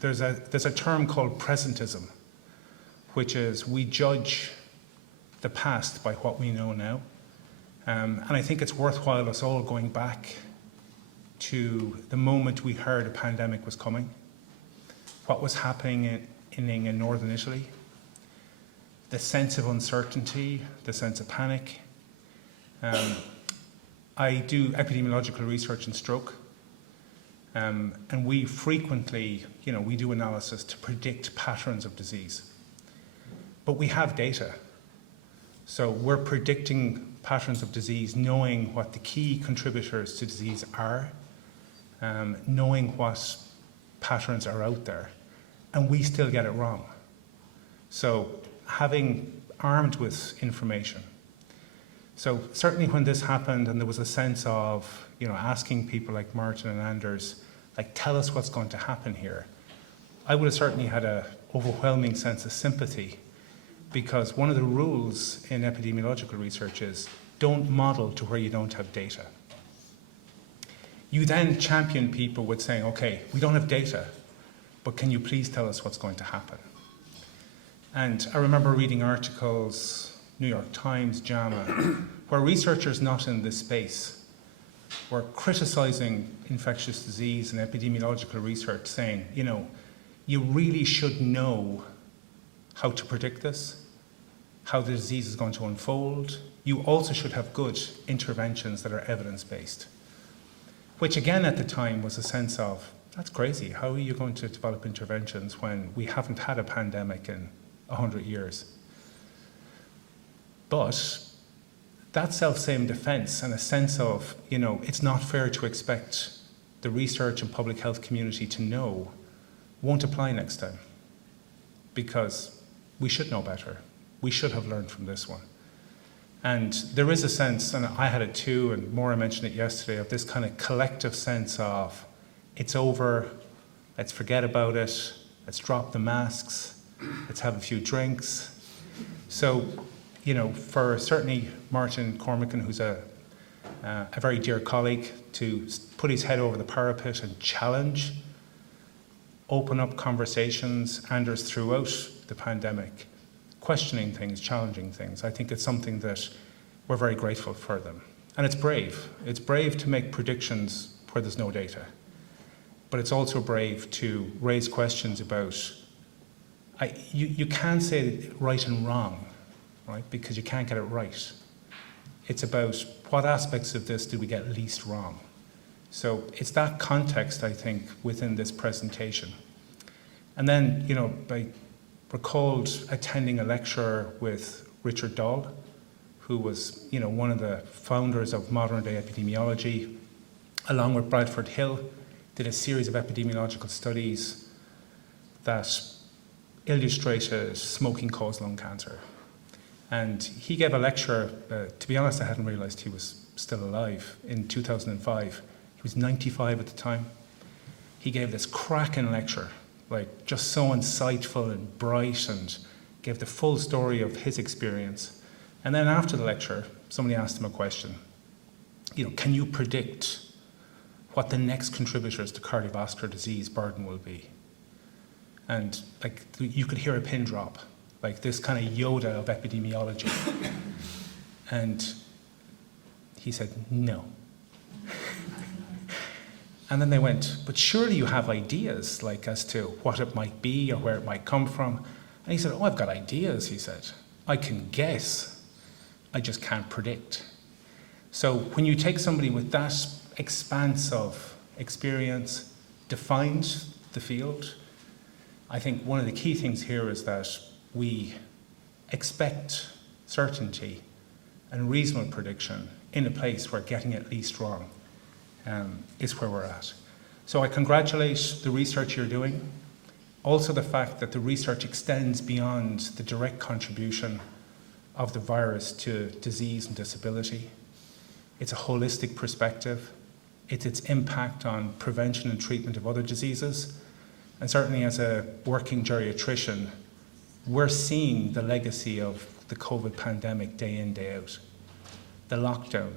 There's a term called presentism, which is we judge the past by what we know now. And I think it's worthwhile us all going back to the moment we heard a pandemic was coming, what was happening in northern Italy, the sense of uncertainty, the sense of panic. I do epidemiological research in stroke, and we frequently, we do analysis to predict patterns of disease. But we have data. So we're predicting patterns of disease, knowing what the key contributors to disease are, knowing what patterns are out there, and we still get it wrong. So having armed with information. So certainly when this happened and there was a sense of, asking people like Martin and Anders, tell us what's going to happen here, I would have certainly had an overwhelming sense of sympathy, because one of the rules in epidemiological research is don't model to where you don't have data. You then champion people with saying, okay, we don't have data, but can you please tell us what's going to happen? And I remember reading articles, New York Times, JAMA, where researchers not in this space were criticizing infectious disease and epidemiological research, saying, you really should know how to predict this, how the disease is going to unfold. You also should have good interventions that are evidence-based, which again at the time was a sense of, that's crazy. How are you going to develop interventions when we haven't had a pandemic in 100 years? But that self-same defense and a sense of, it's not fair to expect the research and public health community to know won't apply next time, because we should know better. We should have learned from this one. And there is a sense, and I had it too, and Maura mentioned it yesterday, of this kind of collective sense of, it's over, let's forget about it, let's drop the masks, let's have a few drinks. So, for certainly Martin Cormican, who's a very dear colleague, to put his head over the parapet and challenge, open up conversations, Anders throughout the pandemic, questioning things, challenging things. I think it's something that we're very grateful for them. And it's brave. It's brave to make predictions where there's no data. But it's also brave to raise questions about, you can't say right and wrong, right? Because you can't get it right. It's about what aspects of this did we get least wrong. So it's that context, I think, within this presentation. And then, I recalled attending a lecture with Richard Dahl, who was, one of the founders of modern day epidemiology, along with Bradford Hill, did a series of epidemiological studies that illustrated smoking caused lung cancer. And he gave a lecture, to be honest, I hadn't realized he was still alive, in 2005. He was 95 at the time. He gave this cracking lecture, just so insightful and bright, and gave the full story of his experience. And then after the lecture, somebody asked him a question. Can you predict what the next contributors to cardiovascular disease burden will be? And you could hear a pin drop, this kind of Yoda of epidemiology. And he said, no. And then they went, but surely you have ideas, as to what it might be or where it might come from. And he said, oh, I've got ideas, he said. I can guess, I just can't predict. So when you take somebody with that expanse of experience, defined the field, I think one of the key things here is that we expect certainty and reasonable prediction in a place where getting it least wrong is where we're at. So I congratulate the research you're doing. Also the fact that the research extends beyond the direct contribution of the virus to disease and disability. It's a holistic perspective. It's its impact on prevention and treatment of other diseases. And certainly as a working geriatrician, we're seeing the legacy of the COVID pandemic day in, day out. The lockdown,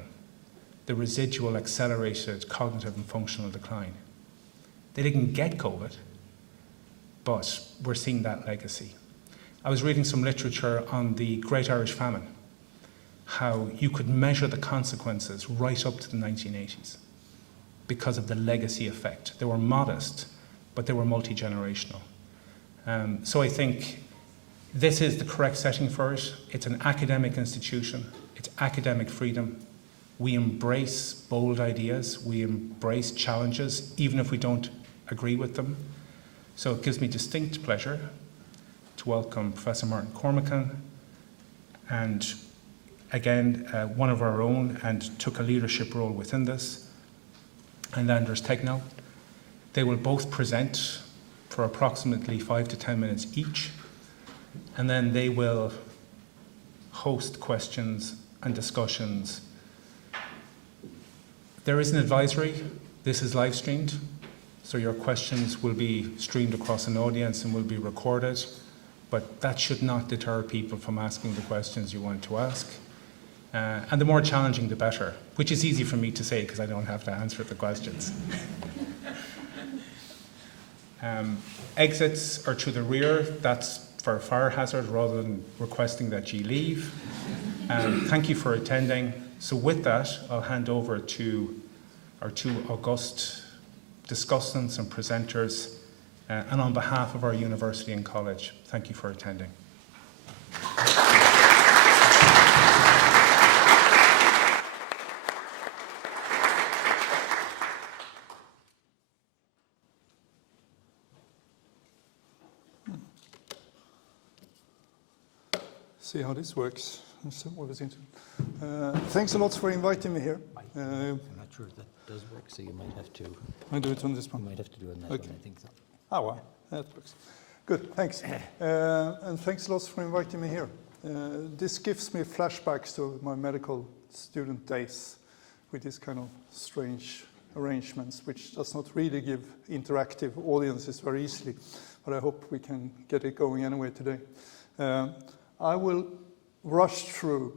the residual accelerated cognitive and functional decline. They didn't get COVID, but we're seeing that legacy. I was reading some literature on the Great Irish Famine, how you could measure the consequences right up to the 1980s because of the legacy effect. They were modest, but they were multi-generational. So I think this is the correct setting for it. It's an academic institution. It's academic freedom. We embrace bold ideas. We embrace challenges, even if we don't agree with them. So it gives me distinct pleasure to welcome Professor Martin Cormican, and again, one of our own, and took a leadership role within this, and Anders Tegnell. They will both present for approximately 5 to 10 minutes each, and then they will host questions and discussions. There is an advisory. This is live streamed, so your questions will be streamed across an audience and will be recorded, but that should not deter people from asking the questions you want to ask. And the more challenging, the better, which is easy for me to say because I don't have to answer the questions. Exits are to the rear. That's for fire hazard rather than requesting that you leave. Thank you for attending. So with that, I'll hand over to our two august discussants and presenters. And on behalf of our university and college, thank you for attending. See how this works. Thanks a lot for inviting me here. I'm not sure if that does work, so you might have to. I do it on this one. You might have to do it on that Okay. one, I think so. Oh, well, that works. Good, thanks. And thanks a lot for inviting me here. This gives me flashbacks to my medical student days with this kind of strange arrangements, which does not really give interactive audiences very easily, but I hope we can get it going anyway today. I will rush through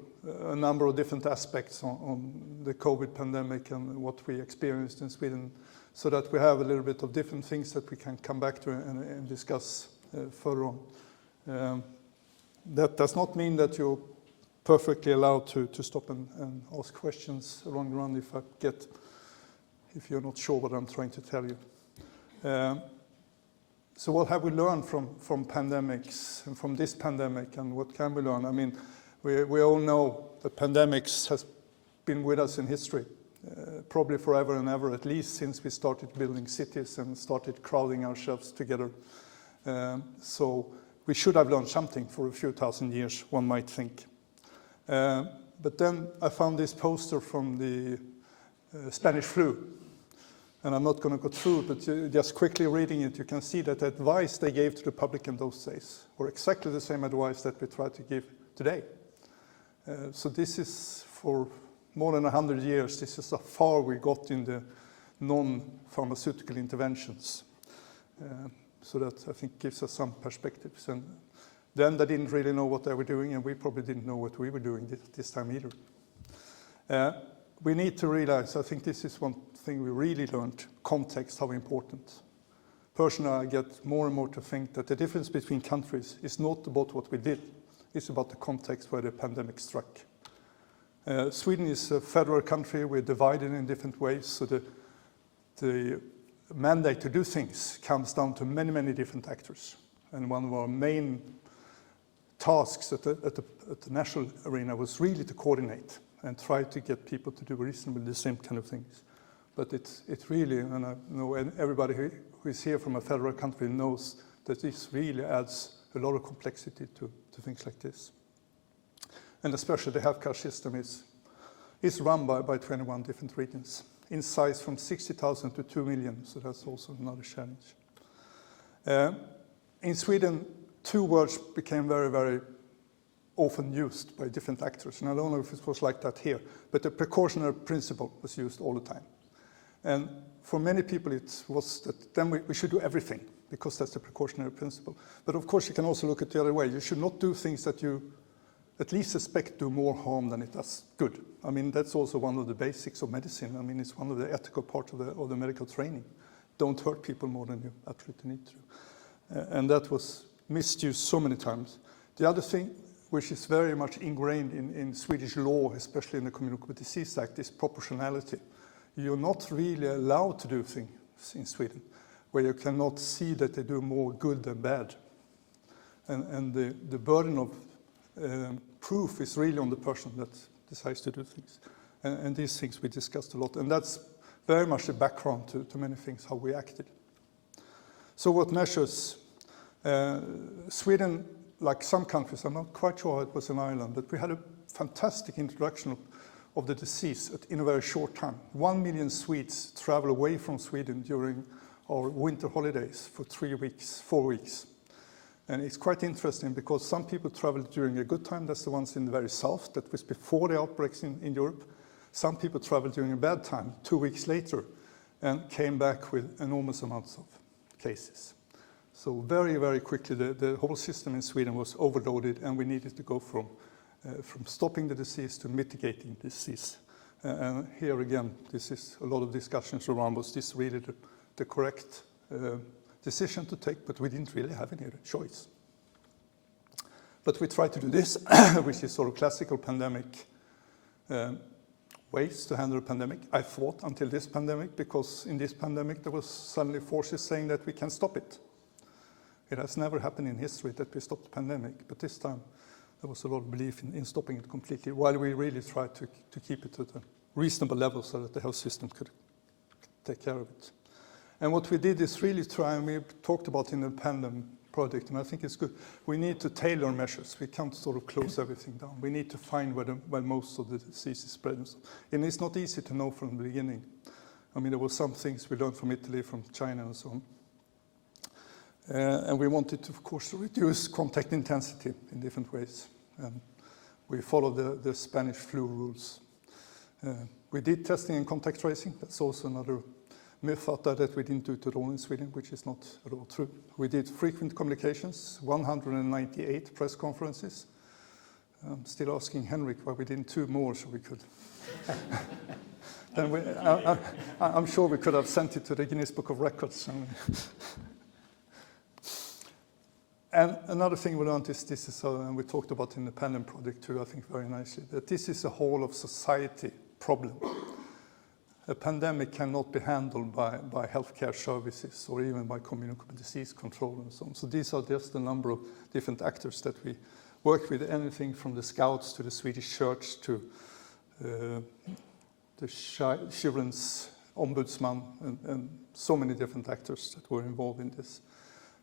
a number of different aspects on the COVID pandemic and what we experienced in Sweden, so that we have a little bit of different things that we can come back to and discuss further on. That does not mean that you're perfectly allowed to stop and ask questions along the run if you're not sure what I'm trying to tell you. So what have we learned from pandemics and from this pandemic, and what can we learn? I mean, we all know that pandemics has been with us in history, probably forever and ever, at least since we started building cities and started crowding ourselves together. So we should have learned something for a few thousand years, one might think. But then I found this poster from the Spanish flu. And I'm not going to go through it, but just quickly reading it, you can see that the advice they gave to the public in those days were exactly the same advice that we try to give today. So this is, for more than 100 years, this is how far we got in the non-pharmaceutical interventions. So that, I think, gives us some perspectives. And then they didn't really know what they were doing, and we probably didn't know what we were doing this time either. We need to realize, I think this is one thing we really learned, context, how important. Personally, I get more and more to think that the difference between countries is not about what we did, it's about the context where the pandemic struck. Sweden is a federal country, we're divided in different ways, so the mandate to do things comes down to many, many different actors. And one of our main tasks at the national arena was really to coordinate and try to get people to do reasonably the same kind of things. But it's really, and I know everybody who is here from a federal country knows that this really adds a lot of complexity to things like this. And especially the healthcare system is run by 21 different regions, in size from 60,000 to 2 million, so that's also another challenge. In Sweden, two words became very, very often used by different actors, and I don't know if it was like that here, but the precautionary principle was used all the time. And for many people it was that then we should do everything, because that's the precautionary principle. But of course you can also look at the other way. You should not do things that you at least suspect do more harm than it does good. I mean, that's also one of the basics of medicine. I mean, it's one of the ethical parts of the medical training. Don't hurt people more than you absolutely need and that was misused so many times. The other thing, which is very much ingrained in Swedish law, especially in the Communicable Disease Act, is proportionality. You're not really allowed to do things in Sweden where you cannot see that they do more good than bad. And the burden of proof is really on the person that decides to do things. And these things we discussed a lot. And that's very much the background to many things, how we acted. So what measures? Sweden, like some countries, I'm not quite sure how it was in Ireland, but we had a fantastic introduction of the disease in a very short time. 1 million Swedes travel away from Sweden during our winter holidays for 3 weeks, 4 weeks. And it's quite interesting because some people travel during a good time, that's the ones in the very south, that was before the outbreaks in Europe. Some people traveled during a bad time, 2 weeks later, and came back with enormous amounts of cases. So very, very quickly, the whole system in Sweden was overloaded, and we needed to go from stopping the disease to mitigating the disease. And here again, this is a lot of discussions around, was this really the correct decision to take, but we didn't really have any choice. But we tried to do this, which is sort of classical pandemic ways to handle a pandemic, I thought, until this pandemic, because in this pandemic there was suddenly forces saying that we can stop it. It has never happened in history that we stopped the pandemic, but this time there was a lot of belief in stopping it completely, while we really tried to keep it at a reasonable level so that the health system could take care of it. And what we did is really try, and we talked about in the pandemic project, and I think it's good, we need to tailor measures. We can't sort of close everything down. We need to find where most of the disease is spread. And it's not easy to know from the beginning. I mean, there were some things we learned from Italy, from China, and so on. And we wanted to, of course, reduce contact intensity in different ways. And we followed the Spanish flu rules. We did testing and contact tracing. That's also another myth out there that we didn't do it at all in Sweden, which is not at all true. We did frequent communications, 198 press conferences. I'm still asking Henrik why we didn't 2 more so we could. Then I'm sure we could have sent it to the Guinness Book of Records. And another thing we learned is this is, and we talked about in the pandemic project too, I think very nicely, that this is a whole of society problem. A pandemic cannot be handled by healthcare services or even by communicable disease control and so on. So these are just a number of different actors that we work with, anything from the Scouts to the Swedish Church to the Children's Ombudsman and so many different actors that were involved in this.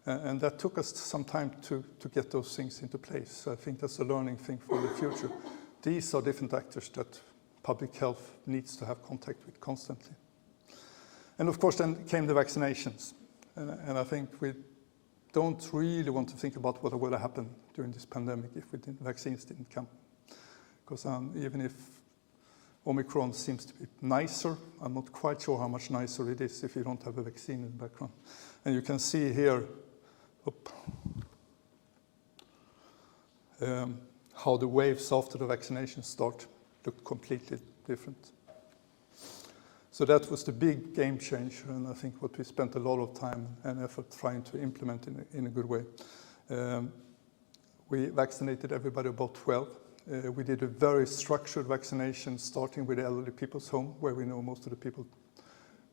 And that took us some time to get those things into place. So I think that's a learning thing for the future. These are different actors that public health needs to have contact with constantly. And of course then came the vaccinations. And I think we don't really want to think about what would have happened during this pandemic if vaccines didn't come. Because even if Omicron seems to be nicer, I'm not quite sure how much nicer it is if you don't have a vaccine in the background. And you can see here how the waves after the vaccination start looked completely different. So that was the big game changer, and I think what we spent a lot of time and effort trying to implement in a good way. We vaccinated everybody about 12. We did a very structured vaccination, starting with the elderly people's home, where we know most of the people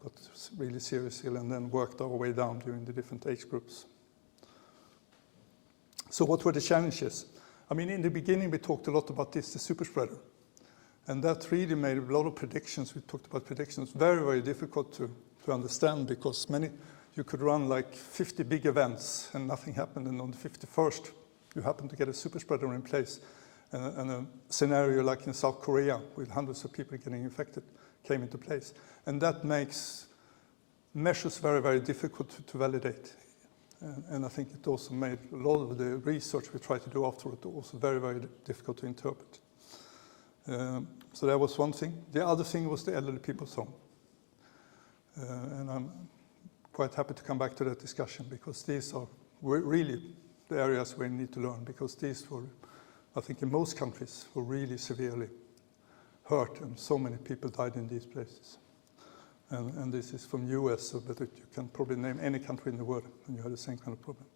got really serious ill, and then worked our way down during the different age groups. So what were the challenges? I mean, in the beginning, we talked a lot about the super spreader. And that really made a lot of predictions. We talked about predictions, very, very difficult to understand, because you could run like 50 big events and nothing happened. And on the 51st, you happen to get a super spreader in place. And a scenario like in South Korea with hundreds of people getting infected came into place. And that makes measures very, very difficult to validate. And I think it also made a lot of the research we tried to do afterward also very, very difficult to interpret. So that was one thing. The other thing was the elderly people's home. And I'm quite happy to come back to that discussion, because these are really the areas where we need to learn, because these were, I think in most countries, were really severely hurt, and so many people died in these places. And this is from US, so that you can probably name any country in the world and you have the same kind of problem.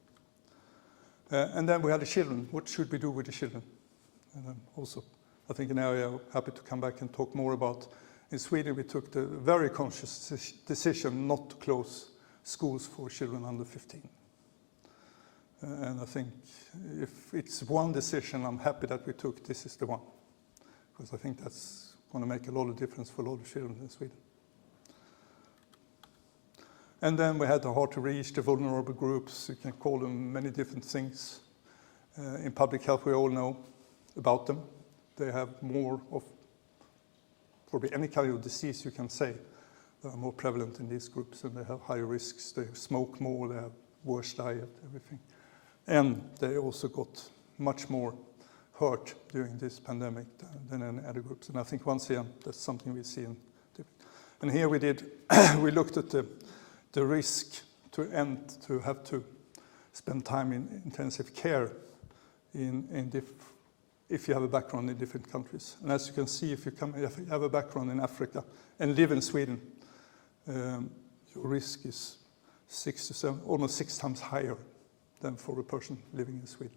And then we had the children. What should we do with the children? And also, I think an area I'm happy to come back and talk more about. In Sweden, we took the very conscious decision not to close schools for children under 15. And I think if it's one decision I'm happy that we took, this is the one. Because I think that's going to make a lot of difference for a lot of children in Sweden. And then we had the hard to reach, the vulnerable groups. You can call them many different things. In public health, we all know about them. They have more of probably any kind of disease you can say. They are more prevalent in these groups, and they have higher risks. They smoke more, they have worse diet, everything. And they also got much more hurt during this pandemic than any other groups. And I think once again, that's something we see. And here we did, we looked at the risk to have to spend time in intensive care if you have a background in different countries. And as you can see, if you have a background in Africa and live in Sweden, your risk is 6 to 7, almost 6 times higher than for a person living in Sweden.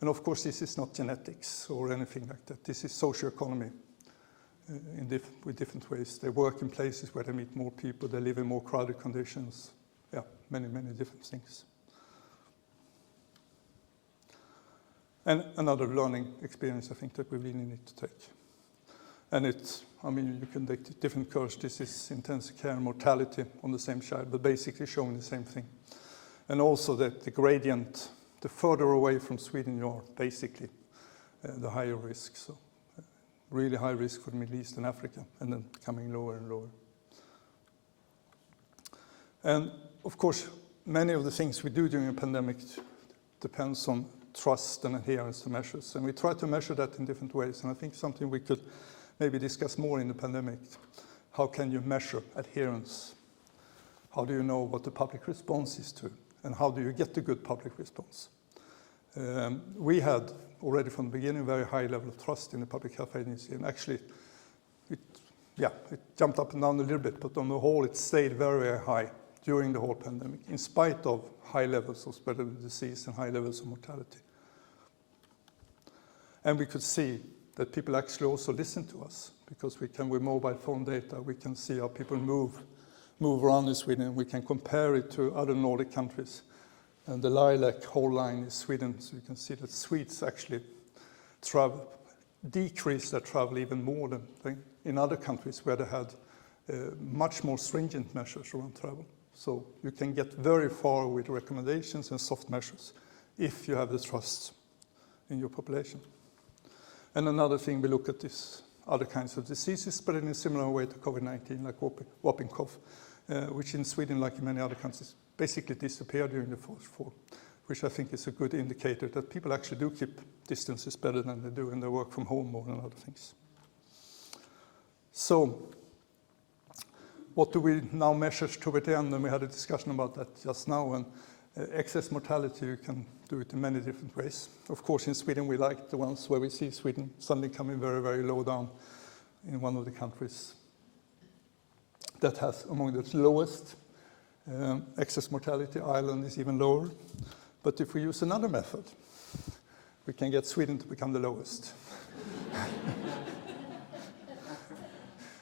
And of course, this is not genetics or anything like that. This is socioeconomy with different ways. They work in places where they meet more people, they live in more crowded conditions. Yeah, many, many different things. And another learning experience, I think, that we really need to take. And you can take different curves. This is intensive care and mortality on the same child, but basically showing the same thing. And also that the gradient, the further away from Sweden you are, basically, the higher risk. So really high risk for the Middle East and Africa, and then becoming lower and lower. And of course, many of the things we do during a pandemic depends on trust and adherence to measures. And we try to measure that in different ways. And I think something we could maybe discuss more in the pandemic. How can you measure adherence? How do you know what the public response is to? And how do you get the good public response? We had already from the beginning a very high level of trust in the public health agency. And actually, it jumped up and down a little bit, but on the whole, it stayed very, very high during the whole pandemic, in spite of high levels of spread of the disease and high levels of mortality. And we could see that people actually also listen to us, because we can, with mobile phone data, we can see how people move around in Sweden. We can compare it to other Nordic countries. And the lilac whole line is Sweden, so you can see that Swedes actually decrease their travel even more than in other countries where they had much more stringent measures around travel. So you can get very far with recommendations and soft measures if you have the trust in your population. And another thing we look at is other kinds of diseases, but in a similar way to COVID-19, like whooping cough, which in Sweden, like in many other countries, basically disappeared during the first fall, which I think is a good indicator that people actually do keep distances better than they do when they work from home more than other things. So what do we now measure toward the end? And we had a discussion about that just now. And excess mortality, you can do it in many different ways. Of course, in Sweden, we like the ones where we see Sweden suddenly coming very, very low down in one of the countries that has among the lowest excess mortality. Ireland is even lower. But if we use another method, we can get Sweden to become the lowest.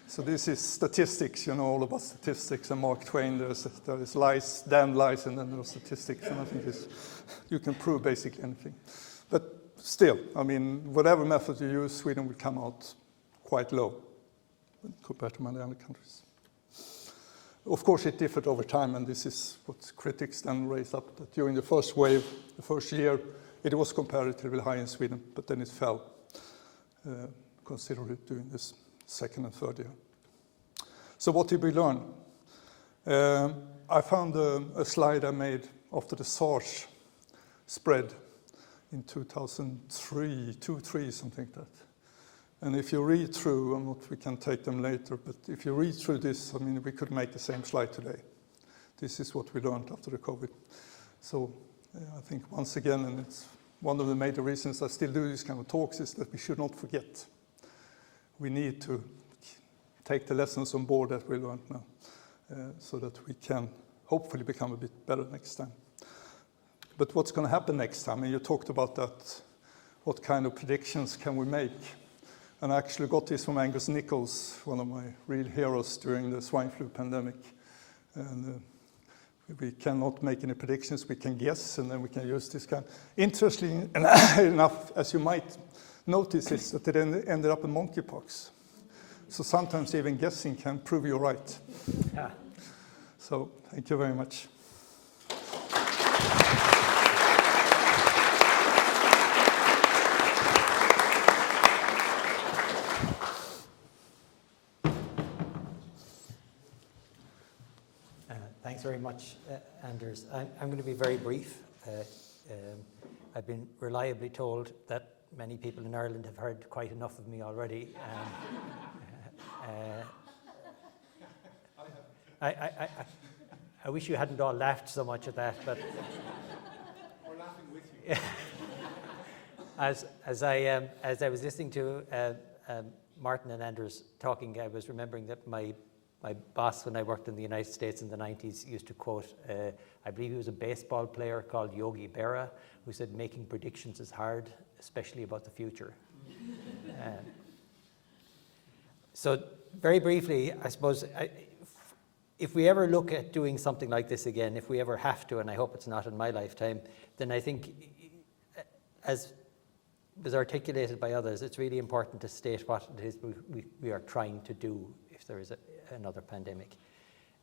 So this is statistics, you know, all about statistics and Mark Twain. There is lies, damn lies, and then there's statistics. And I think you can prove basically anything. But still, I mean, whatever method you use, Sweden will come out quite low compared to many other countries. Of course, it differed over time, and this is what critics then raised up, that during the first wave, the first year, it was comparatively high in Sweden, but then it fell considerably during this second and third year. So what did we learn? I found a slide I made after the SARS spread in 2003, something like that. And if you read through, we can take them later, but if you read through this, I mean, we could make the same slide today. This is what we learned after the COVID. So I think once again, and it's one of the major reasons I still do these kind of talks, is that we should not forget. We need to take the lessons on board that we learned now, so that we can hopefully become a bit better next time. But what's going to happen next time? And you talked about that. What kind of predictions can we make? And I actually got this from Angus Nichols, one of my real heroes during the swine flu pandemic. And we cannot make any predictions, we can guess, and then we can use this kind. Interesting enough, as you might notice, is that it ended up in monkeypox. So sometimes even guessing can prove you right. Yeah. So thank you very much. Thanks very much, Anders. I'm going to be very brief. I've been reliably told that many people in Ireland have heard quite enough of me already. I wish you hadn't all laughed so much at that, but We're laughing with you. as I was listening to Martin and Anders talking, I was remembering that my boss, when I worked in the United States in the 90s, used to quote, I believe he was a baseball player called Yogi Berra, who said, making predictions is hard, especially about the future. So very briefly, I suppose, if we ever look at doing something like this again, if we ever have to, and I hope it's not in my lifetime, then I think, as was articulated by others, it's really important to state what it is we are trying to do if there is another pandemic.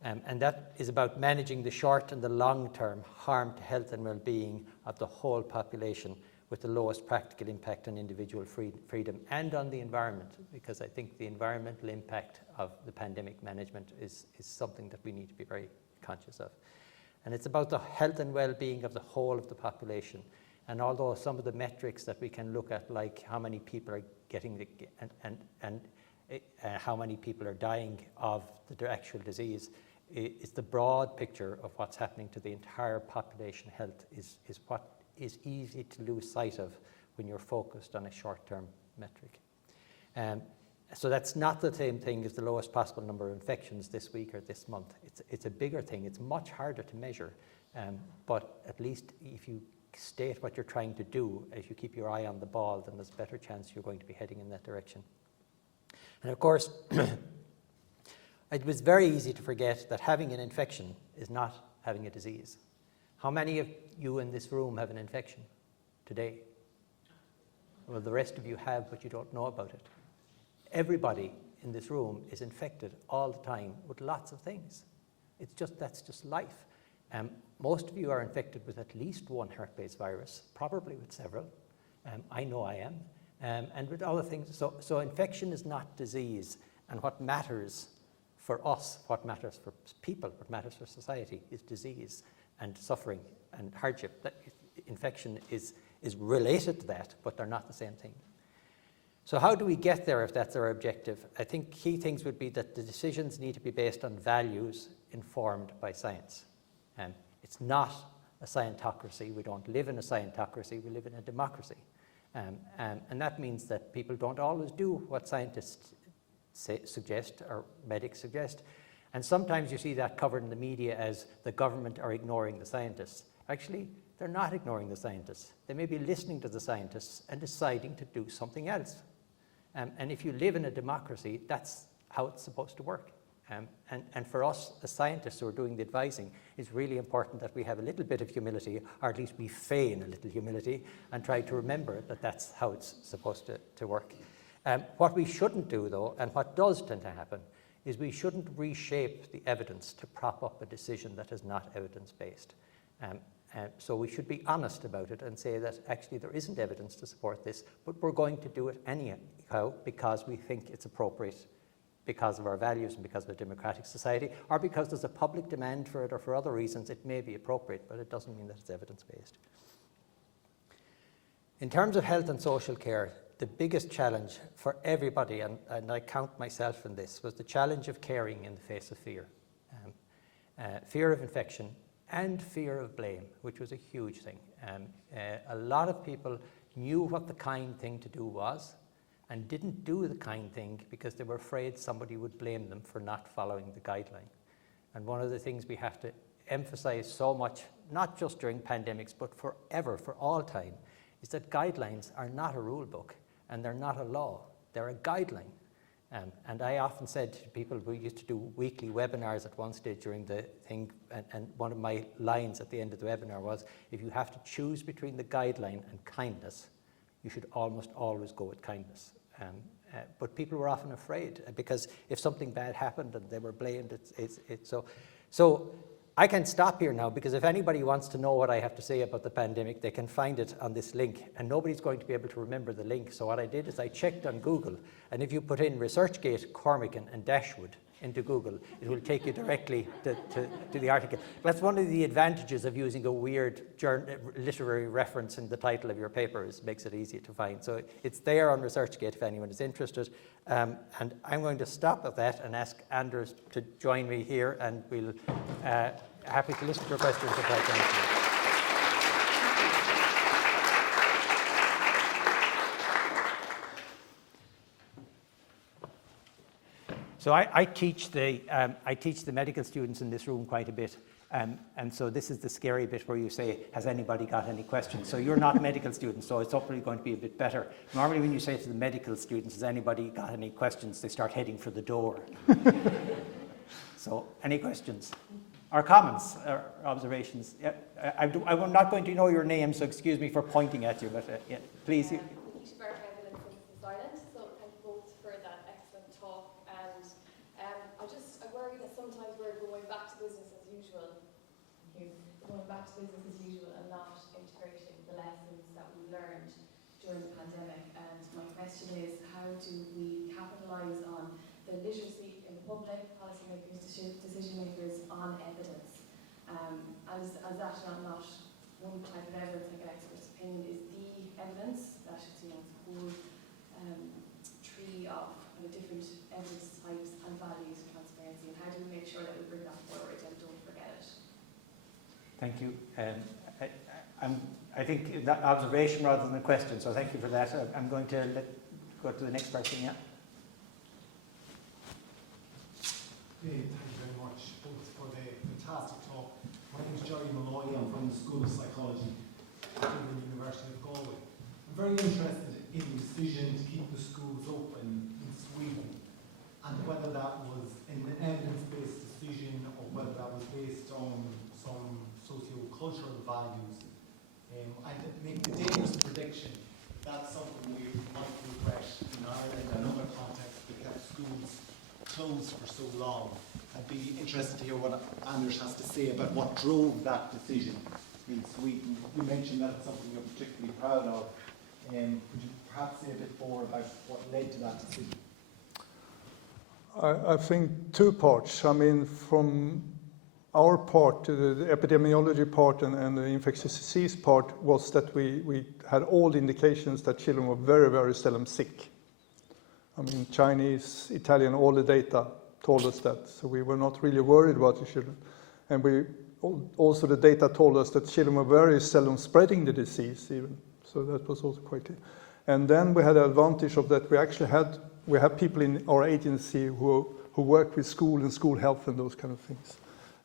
And that is about managing the short and the long-term harm to health and well-being of the whole population with the lowest practical impact on individual freedom and on the environment, because I think the environmental impact of the pandemic management is something that we need to be very conscious of. And it's about the health and well-being of the whole of the population. And although some of the metrics that we can look at, like how many people are getting how many people are dying of the actual disease, it's the broad picture of what's happening to the entire population health is what is easy to lose sight of when you're focused on a short-term metric. So that's not the same thing as the lowest possible number of infections this week or this month. It's a bigger thing. It's much harder to measure, but at least if you state what you're trying to do, if you keep your eye on the ball, then there's a better chance you're going to be heading in that direction. And of course, it was very easy to forget that having an infection is not having a disease. How many of you in this room have an infection today? Well, the rest of you have, but you don't know about it. Everybody in this room is infected all the time with lots of things. That's just life. Most of you are infected with at least one herpes virus, probably with several. I know I am. And with other things. So infection is not disease. And what matters for us, what matters for people, what matters for society is disease and suffering and hardship. That infection is related to that, but they're not the same thing. So how do we get there if that's our objective? I think key things would be that the decisions need to be based on values informed by science. It's not a scientocracy. We don't live in a scientocracy. We live in a democracy. And that means that people don't always do what scientists suggest or medics suggest. And sometimes you see that covered in the media as the government are ignoring the scientists. Actually, they're not ignoring the scientists. They may be listening to the scientists and deciding to do something else. And if you live in a democracy, that's how it's supposed to work. And for us, as scientists who are doing the advising, it's really important that we have a little bit of humility, or at least we feign a little humility, and try to remember that that's how it's supposed to work. What we shouldn't do, though, and what does tend to happen, is we shouldn't reshape the evidence to prop up a decision that is not evidence-based. So we should be honest about it and say that actually there isn't evidence to support this, but we're going to do it anyhow because we think it's appropriate, because of our values and because of a democratic society, or because there's a public demand for it, or for other reasons it may be appropriate, but it doesn't mean that it's evidence-based. In terms of health and social care, the biggest challenge for everybody, and I count myself in this, was the challenge of caring in the face of fear. Fear of infection and fear of blame, which was a huge thing. A lot of people knew what the kind thing to do was and didn't do the kind thing because they were afraid somebody would blame them for not following the guideline. And one of the things we have to emphasize so much not just during pandemics, but forever, for all time, is that guidelines are not a rule book and they're not a law, they're a guideline. And I often said to people, we used to do weekly webinars at one stage during the thing, and one of my lines at the end of the webinar was, if you have to choose between the guideline and kindness, you should almost always go with kindness. But people were often afraid, because if something bad happened and they were blamed, so I can stop here now, because if anybody wants to know what I have to say about the pandemic, they can find it on this link, and nobody's going to be able to remember the link. So what I did is I checked on Google, and if you put in ResearchGate, Cormican and Dashwood into Google, it will take you directly to the article. That's one of the advantages of using a weird literary reference in the title of your paper, is makes it easy to find. So it's there on ResearchGate if anyone is interested. And I'm going to stop at that and ask Anders to join me here, and we'll happy to listen to your questions if I can. So I teach the medical students in this room quite a bit, and so this is the scary bit where you say, has anybody got any questions? So you're not medical students, so it's hopefully going to be a bit better. Normally when you say to the medical students, has anybody got any questions, they start heading for the door. So any questions or comments or observations? Yeah, I'm not going to know your name, so excuse me for pointing at you, but yeah, please. Business as usual and not integrating the lessons that we learned during the pandemic. And my question is, how do we capitalise on the literacy in the public, policymakers, decision makers on evidence? As that not one type of evidence, like an expert's opinion, is the evidence that is, the whole tree of different evidence types and values of transparency, and how do we make sure that we bring that forward and don't forget it? Thank you. I think that observation rather than a question, so thank you for that. I'm going to go to the next person, yeah. Thank you very much both for the fantastic talk. My name is Jerry Malloy, I'm from the School of Psychology at the University of Galway. I'm very interested in the decision to keep the schools open in Sweden, and whether that was an evidence-based decision or whether that was based on some socio-cultural values. I make the dangerous prediction that's something we might regret in Ireland and other contexts that kept schools closed for so long. I'd be interested to hear what Anders has to say about what drove that decision in Sweden. You mentioned that it's something you're particularly proud of. Could you perhaps say a bit more about what led to that decision? I think two parts. I mean, from our part, the epidemiology part and the infectious disease part, was that we had all the indications that children were very, very seldom sick. I mean, Chinese, Italian, all the data told us that. So we were not really worried about the children. And also the data told us that children were very seldom spreading the disease even. So that was also quite clear. And then we had the advantage of that we actually have people in our agency who work with school and school health and those kind of things.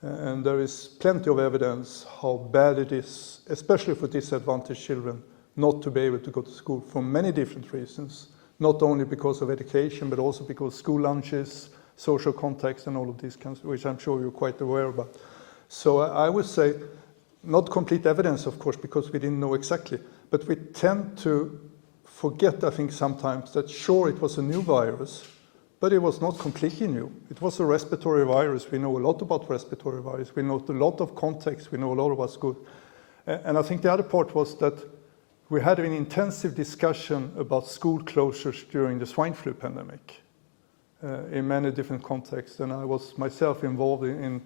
And there is plenty of evidence how bad it is, especially for disadvantaged children, not to be able to go to school for many different reasons, not only because of education, but also because school lunches, social context, and all of these kinds, which I'm sure you're quite aware about. So I would say, not complete evidence, of course, because we didn't know exactly, but we tend to forget, I think, sometimes that sure, it was a new virus, but it was not completely new. It was a respiratory virus. We know a lot about respiratory virus. We know a lot of context. We know a lot of what's good. And I think the other part was that we had an intensive discussion about school closures during the swine flu pandemic in many different contexts. And I was myself involved in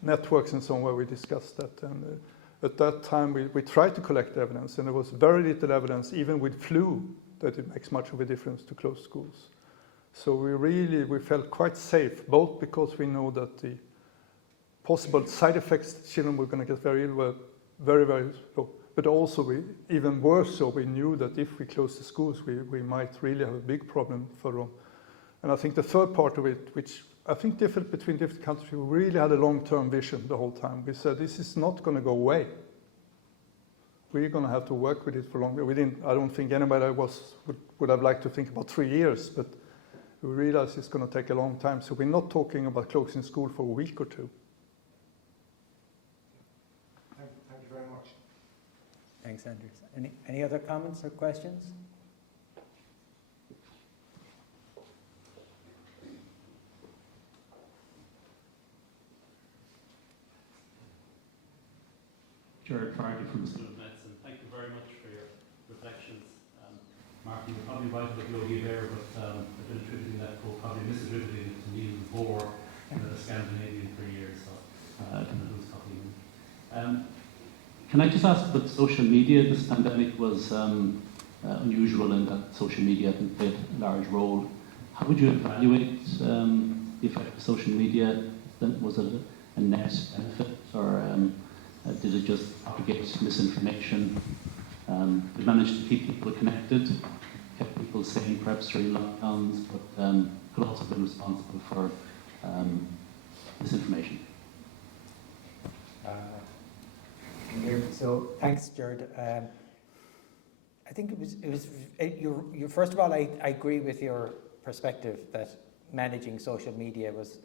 networks and so on where we discussed that. And at that time, we tried to collect evidence, and there was very little evidence, even with flu, that it makes much of a difference to close schools. So we felt quite safe, both because we know that the possible side effects that children were going to get very ill were very, very low. But also, even worse so, we knew that if we closed the schools, we might really have a big problem for them. And I think the third part of it, which I think, different between different countries. We really had a long-term vision the whole time. We said, this is not going to go away. We're going to have to work with it for longer. I don't think anybody would have liked to think about 3 years, but we realized it's going to take a long time. So we're not talking about closing school for a week or two. Thank you very much. Thanks, Anders. Any other comments or questions? Jared Farley from the School of Medicine. Thank you very much for your reflections. Martin, you're probably right to blow you there, but I've been attributing that quote, probably misattributing it to Neil Bohr, the Scandinavian for years, so I don't know who's copying him. Can I just ask, with social media, this pandemic was unusual in that social media had played a large role. How would you evaluate the effect of social media? Was it a net benefit, or did it just propagate misinformation? It managed to keep people connected, kept people sane perhaps during lockdowns, but could also be responsible for misinformation. So thanks, Jared. I think you first of all, I agree with your perspective that managing social media was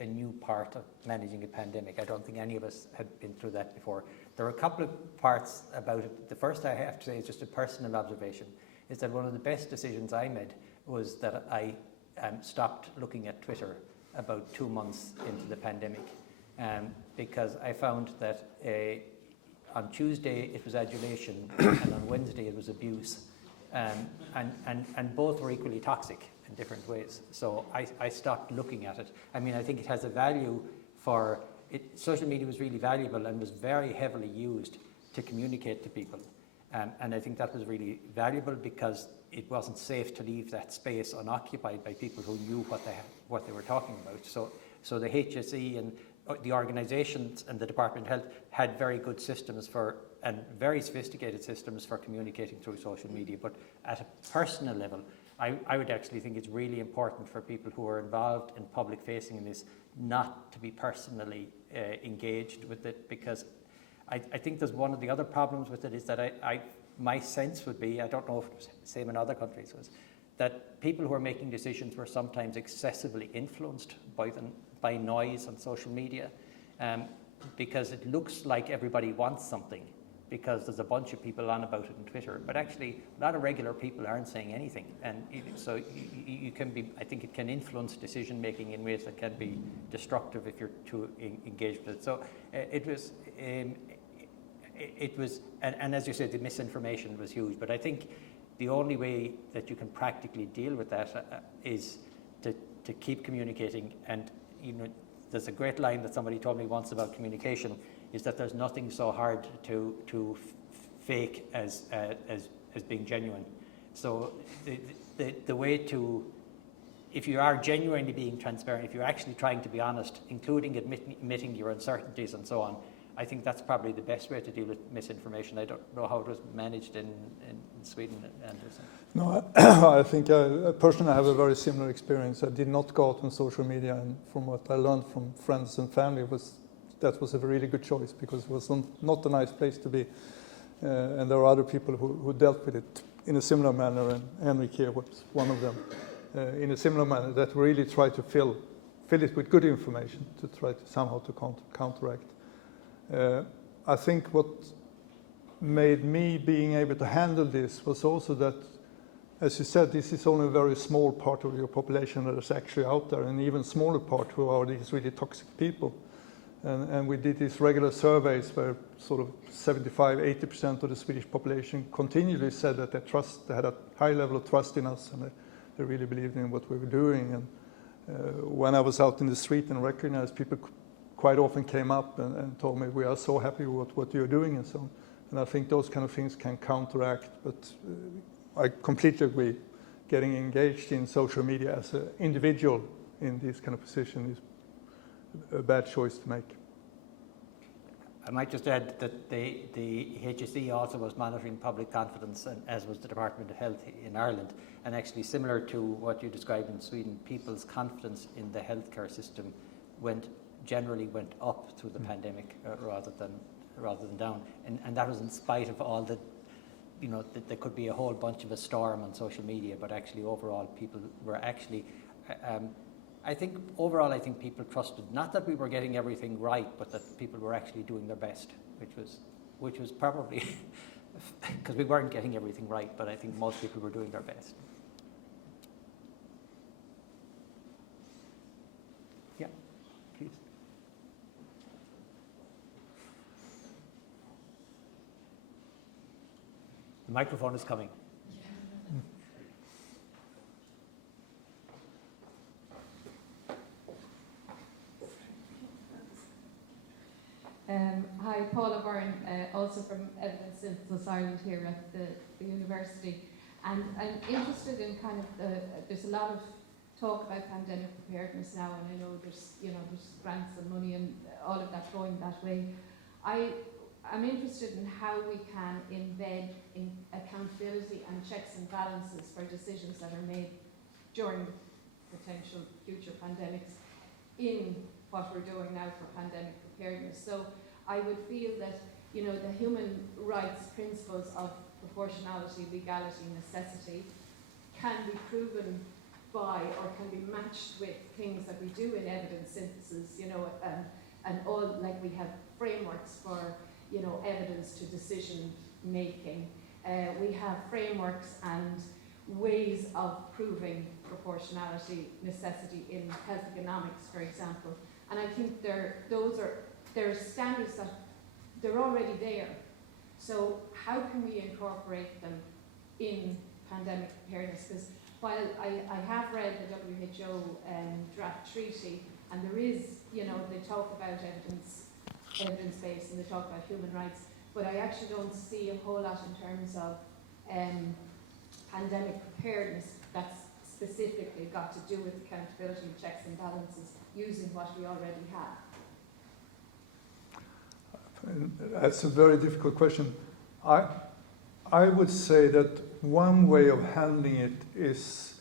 a new part of managing a pandemic. I don't think any of us had been through that before. There are a couple of parts about it. The first I have to say is just a personal observation, is that one of the best decisions I made was that I stopped looking at Twitter about 2 months into the pandemic, because I found that on Tuesday it was adulation and on Wednesday it was abuse, and both were equally toxic in different ways. So I stopped looking at it. I mean, I think it has a value for it. Social media was really valuable and was very heavily used to communicate to people. And I think that was really valuable because it wasn't safe to leave that space unoccupied by people who knew what they were talking about. So the HSE and the organisations and the Department of Health had very good systems and very sophisticated systems for communicating through social media. But at a personal level, I would actually think it's really important for people who are involved in public facing in this not to be personally engaged with it, because I think there's one of the other problems with it is that my sense would be, I don't know if it was the same in other countries, was that people who are making decisions were sometimes excessively influenced by noise on social media, because it looks like everybody wants something because there's a bunch of people on about it on Twitter, but actually a lot of regular people aren't saying anything, and so you can be, I think it can influence decision making in ways that can be destructive if you're too engaged with it. So it was, and as you said, the misinformation was huge, but I think the only way that you can practically deal with that is to keep communicating. And there's a great line that somebody told me once about communication, is that there's nothing so hard to fake as being genuine. So the way to, if you are genuinely being transparent, if you're actually trying to be honest, including admitting your uncertainties and so on, I think that's probably the best way to deal with misinformation. I don't know how it was managed in Sweden, Anderson. No, I think personally I have a very similar experience. I did not go out on social media, and from what I learned from friends and family that was a really good choice, because it was not a nice place to be. And there are other people who dealt with it in a similar manner, and Henrik here was one of them, in a similar manner, that really tried to fill it with good information to try to somehow to counteract. I think what made me being able to handle this was also that, as you said, this is only a very small part of your population that is actually out there, and even smaller part who are these really toxic people. And we did these regular surveys where sort of 75-80% of the Swedish population continually said that they had a high level of trust in us, and they really believed in what we were doing. And when I was out in the street and recognized people, quite often came up and told me, we are so happy with what you're doing and so on. And I think those kind of things can counteract, but I completely agree. Getting engaged in social media as an individual in this kind of position is a bad choice to make. I might just add that the HSE also was monitoring public confidence, and as was the Department of Health in Ireland. And actually, similar to what you described in Sweden, people's confidence in the healthcare system generally went up through the pandemic rather than down. And that was in spite of all the, there could be a whole bunch of a storm on social media, but actually overall people were actually. I think people trusted, not that we were getting everything right, but that people were actually doing their best, which was probably because we weren't getting everything right, but I think most people were doing their best. Yeah, please. The microphone is coming. Hi, Paula Byrne, also from Evidence Synthesis Ireland here at the university. And I'm interested in kind of there's a lot of talk about pandemic preparedness now, and I know there's grants and money and all of that going that way. I'm interested in how we can embed in accountability and checks and balances for decisions that are made during potential future pandemics in what we're doing now for pandemic preparedness. So I would feel that the human rights principles of proportionality, legality, necessity can be proven by or can be matched with things that we do in evidence synthesis, and all, like we have frameworks for evidence to decision making. We have frameworks and ways of proving proportionality, necessity in health economics, for example. And I think there are standards that they're already there. So how can we incorporate them in pandemic preparedness? Because while I have read the WHO draft treaty, and there is, they talk about evidence-based and they talk about human rights, but I actually don't see a whole lot in terms of pandemic preparedness that's specifically got to do with accountability, checks and balances, using what we already have. That's a very difficult question. I would say that one way of handling it is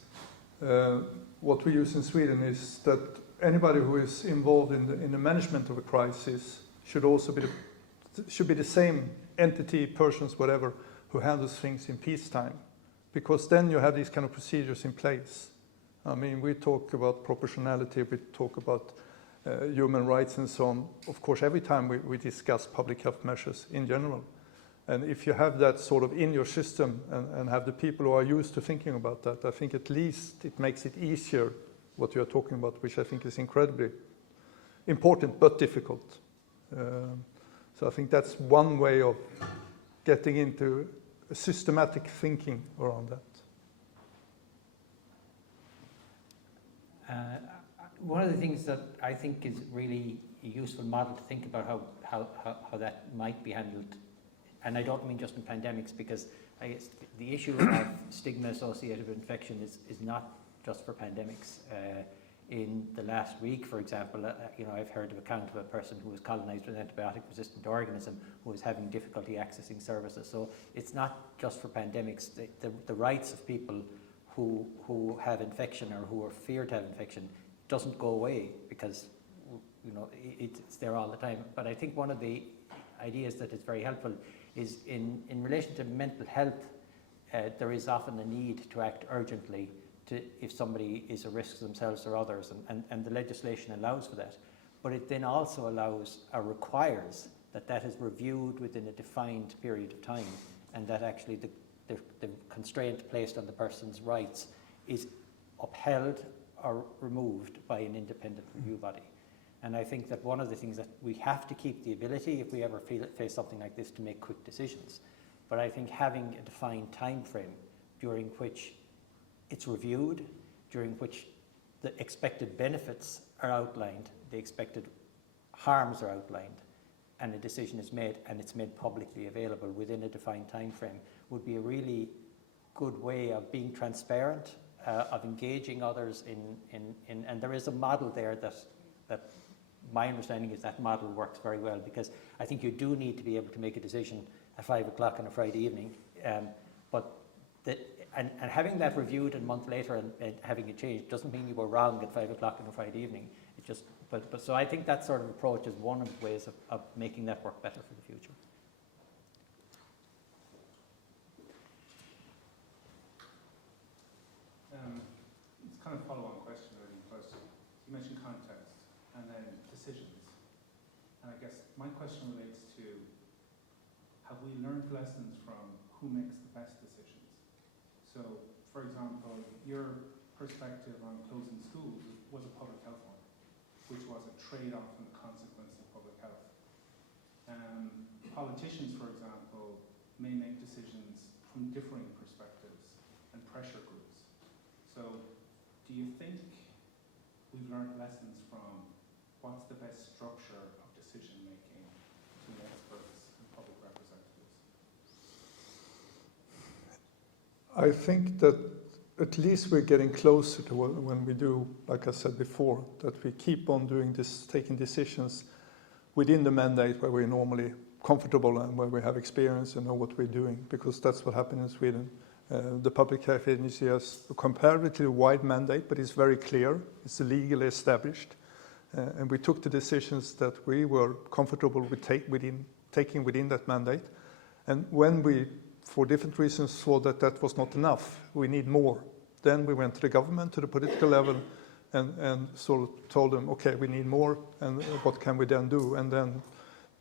what we use in Sweden is that anybody who is involved in the management of a crisis should also should be the same entity, persons, whatever, who handles things in peacetime, because then you have these kind of procedures in place. I mean, we talk about proportionality, we talk about human rights and so on, of course, every time we discuss public health measures in general. And if you have that sort of in your system and have the people who are used to thinking about that, I think at least it makes it easier what you're talking about, which I think is incredibly important but difficult. So I think that's one way of getting into a systematic thinking around that. One of the things that I think is really a useful model to think about how that might be handled, and I don't mean just in pandemics, because I guess the issue of stigma associated with infection is not just for pandemics. In the last week, for example, I've heard of an account of a person who was colonized with an antibiotic-resistant organism who was having difficulty accessing services. So it's not just for pandemics. The rights of people who have infection or who are feared to have infection doesn't go away, because it's there all the time. But I think one of the ideas that is very helpful is in relation to mental health, there is often a need to act urgently if somebody is a risk to themselves or others, and the legislation allows for that. But it then also allows or requires that is reviewed within a defined period of time, and that actually the constraint placed on the person's rights is upheld or removed by an independent review body. And I think that one of the things that we have to keep the ability, if we ever face something like this, to make quick decisions. But I think having a defined time frame during which it's reviewed, during which the expected benefits are outlined, the expected harms are outlined, and a decision is made, and it's made publicly available within a defined time frame, would be a really good way of being transparent, of engaging others in and there is a model there that my understanding is that model works very well, because I think you do need to be able to make a decision at 5 o'clock on a Friday evening. And having that reviewed a month later and having it changed doesn't mean you were wrong at 5 o'clock on a Friday evening. It just, so I think that sort of approach is one of the ways of making that work better for the future. It's kind of a follow-on question, really, but you mentioned context and then decisions. And I guess my question relates to, have we learned lessons from who makes the best decisions? So, for example, your perspective on closing schools was a public health one, which was a trade-off and a consequence of public health. Politicians, for example, may make decisions from differing perspectives and pressure groups. So, do you think we've learned lessons from what's the best structure of decision-making between experts and public representatives? I think that at least we're getting closer to when we do, like I said before, that we keep on doing this, taking decisions within the mandate where we're normally comfortable and where we have experience and know what we're doing, because that's what happened in Sweden. The Public Health Agency has a comparatively wide mandate, but it's very clear, it's legally established, and we took the decisions that we were comfortable with taking within that mandate. And when we, for different reasons, saw that that was not enough, we need more, then we went to the government, to the political level, and sort of told them, okay, we need more, and what can we then do? And then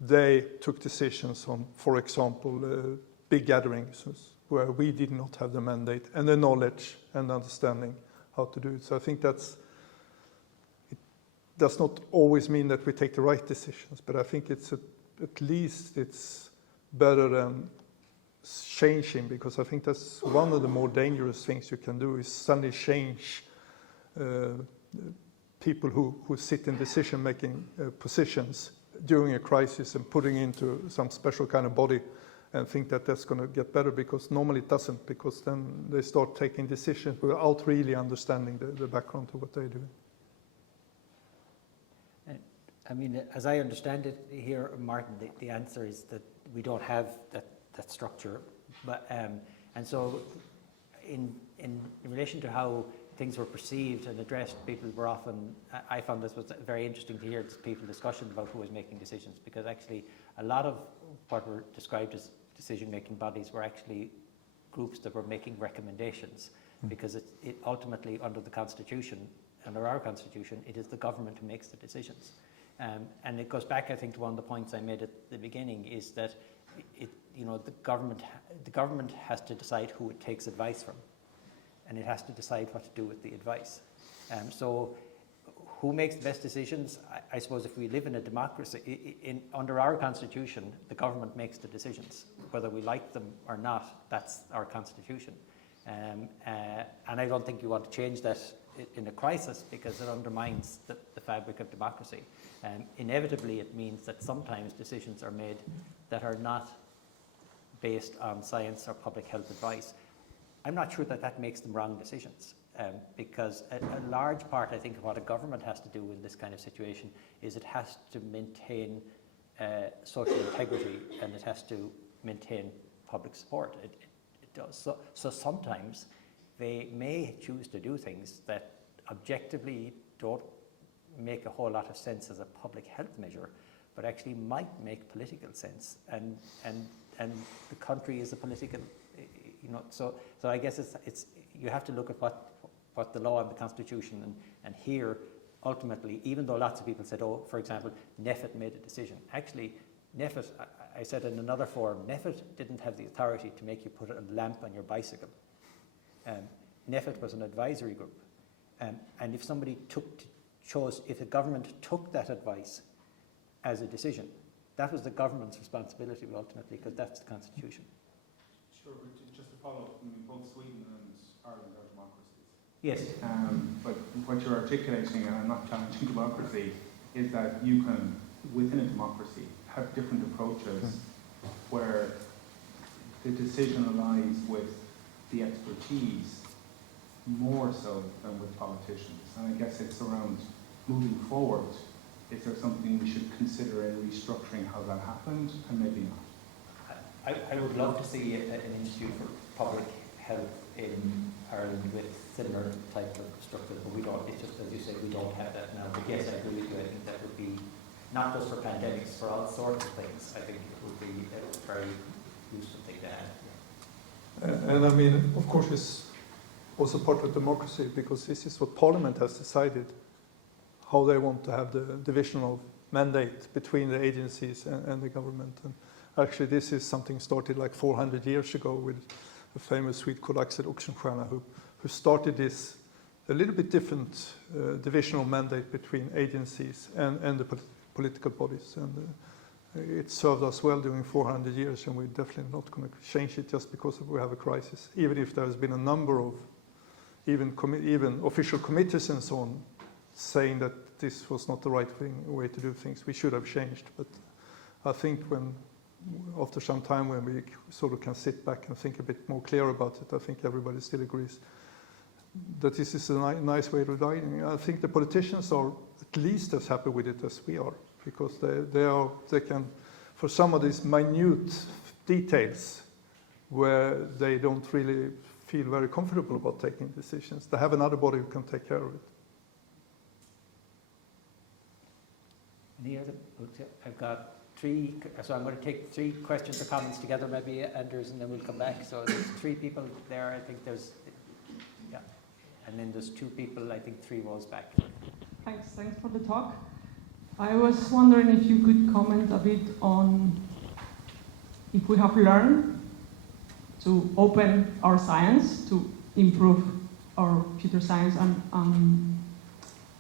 they took decisions on, for example, big gatherings where we did not have the mandate and the knowledge and understanding how to do it. So I think it does not always mean that we take the right decisions, but I think it's at least it's better than changing, because I think that's one of the more dangerous things you can do, is suddenly change people who sit in decision-making positions during a crisis and putting into some special kind of body and think that that's going to get better, because normally it doesn't, because then they start taking decisions without really understanding the background to what they're doing. I mean, as I understand it here, Martin, the answer is that we don't have that structure. But and so in relation to how things were perceived and addressed, people were often, I found this was very interesting to hear people discussion about who was making decisions, because actually a lot of what were described as decision-making bodies were actually groups that were making recommendations, because it ultimately, under the Constitution, under our Constitution, it is the government who makes the decisions. And it goes back, I think, to one of the points I made at the beginning, is that the government has to decide who it takes advice from, and it has to decide what to do with the advice. So who makes the best decisions? I suppose if we live in a democracy, under our Constitution, the government makes the decisions. Whether we like them or not, that's our Constitution. And I don't think you want to change that in a crisis, because it undermines the fabric of democracy. Inevitably, it means that sometimes decisions are made that are not based on science or public health advice. I'm not sure that makes them wrong decisions, because a large part, I think, of what a government has to do in this kind of situation is it has to maintain social integrity, and it has to maintain public support. It does. So sometimes they may choose to do things that objectively don't make a whole lot of sense as a public health measure, but actually might make political sense. And the country is a political, So I guess it's you have to look at what the law and the Constitution and here ultimately, even though lots of people said, oh, for example, NEFIT made a decision. Actually, NEFIT, I said in another forum, NEFIT didn't have the authority to make you put a lamp on your bicycle. NEFIT was an advisory group. And if somebody if the government took that advice as a decision, that was the government's responsibility ultimately, because that's the Constitution. Sure, but just to follow up, I mean, both Sweden and Ireland are democracies. Yes. But what you're articulating, and I'm not challenging democracy, is that you can, within a democracy, have different approaches where the decision lies with the expertise more so than with politicians. And I guess it's around moving forward Is there something we should consider in restructuring how that happened, and maybe not? I would love to see an institute for public health in Ireland with similar type of structure, but we don't. It's just, as you say, we don't have that now. But yes, I agree with you. I think that would be, not just for pandemics, for all sorts of things. I think it would be a very useful thing to have. And I mean, of course, it's also part of democracy, because this is what Parliament has decided, how they want to have the divisional mandate between the agencies and the government. And actually, this is something started like 400 years ago with the famous Swede called Axel Oxenstierna, who started this a little bit different divisional mandate between agencies and the political bodies. And it served us well during 400 years, and we're definitely not going to change it just because we have a crisis, even if there has been a number of even official committees and so on saying that this was not the right way to do things. We should have changed. But I think after some time when we sort of can sit back and think a bit more clear about it, I think everybody still agrees that this is a nice way of doing. I think the politicians are at least as happy with it as we are, because they can, for some of these minute details where they don't really feel very comfortable about taking decisions, they have another body who can take care of it. Any other? I've got three, so I'm going to take three questions or comments together, maybe Anders, and then we'll come back. So there's three people there. I think there's, yeah, and then there's two people. I think 3 rows back. Thanks for the talk. I was wondering if you could comment a bit on if we have learned to open our science to improve our future science and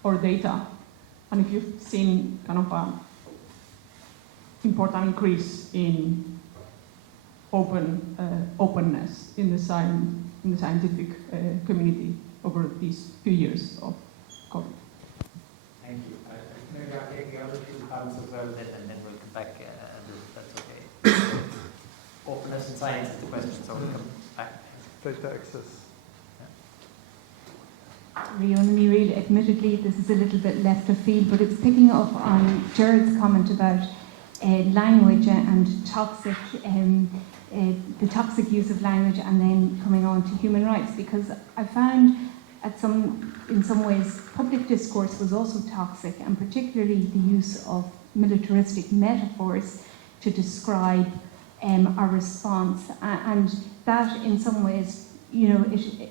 our data, and if you've seen kind of an important increase in openness in the scientific community over these few years of COVID. Thank you. Maybe I'll take the other 2 comments as well, and then we'll come back, Andrew, if that's okay. Openness in science is the question, so we'll come back. Data access. Really, admittedly, this is a little bit left of field, but it's picking up on Jared's comment about language and toxic, the toxic use of language, and then coming on to human rights, because I found in some ways, public discourse was also toxic, and particularly the use of militaristic metaphors to describe our response, and that in some ways, it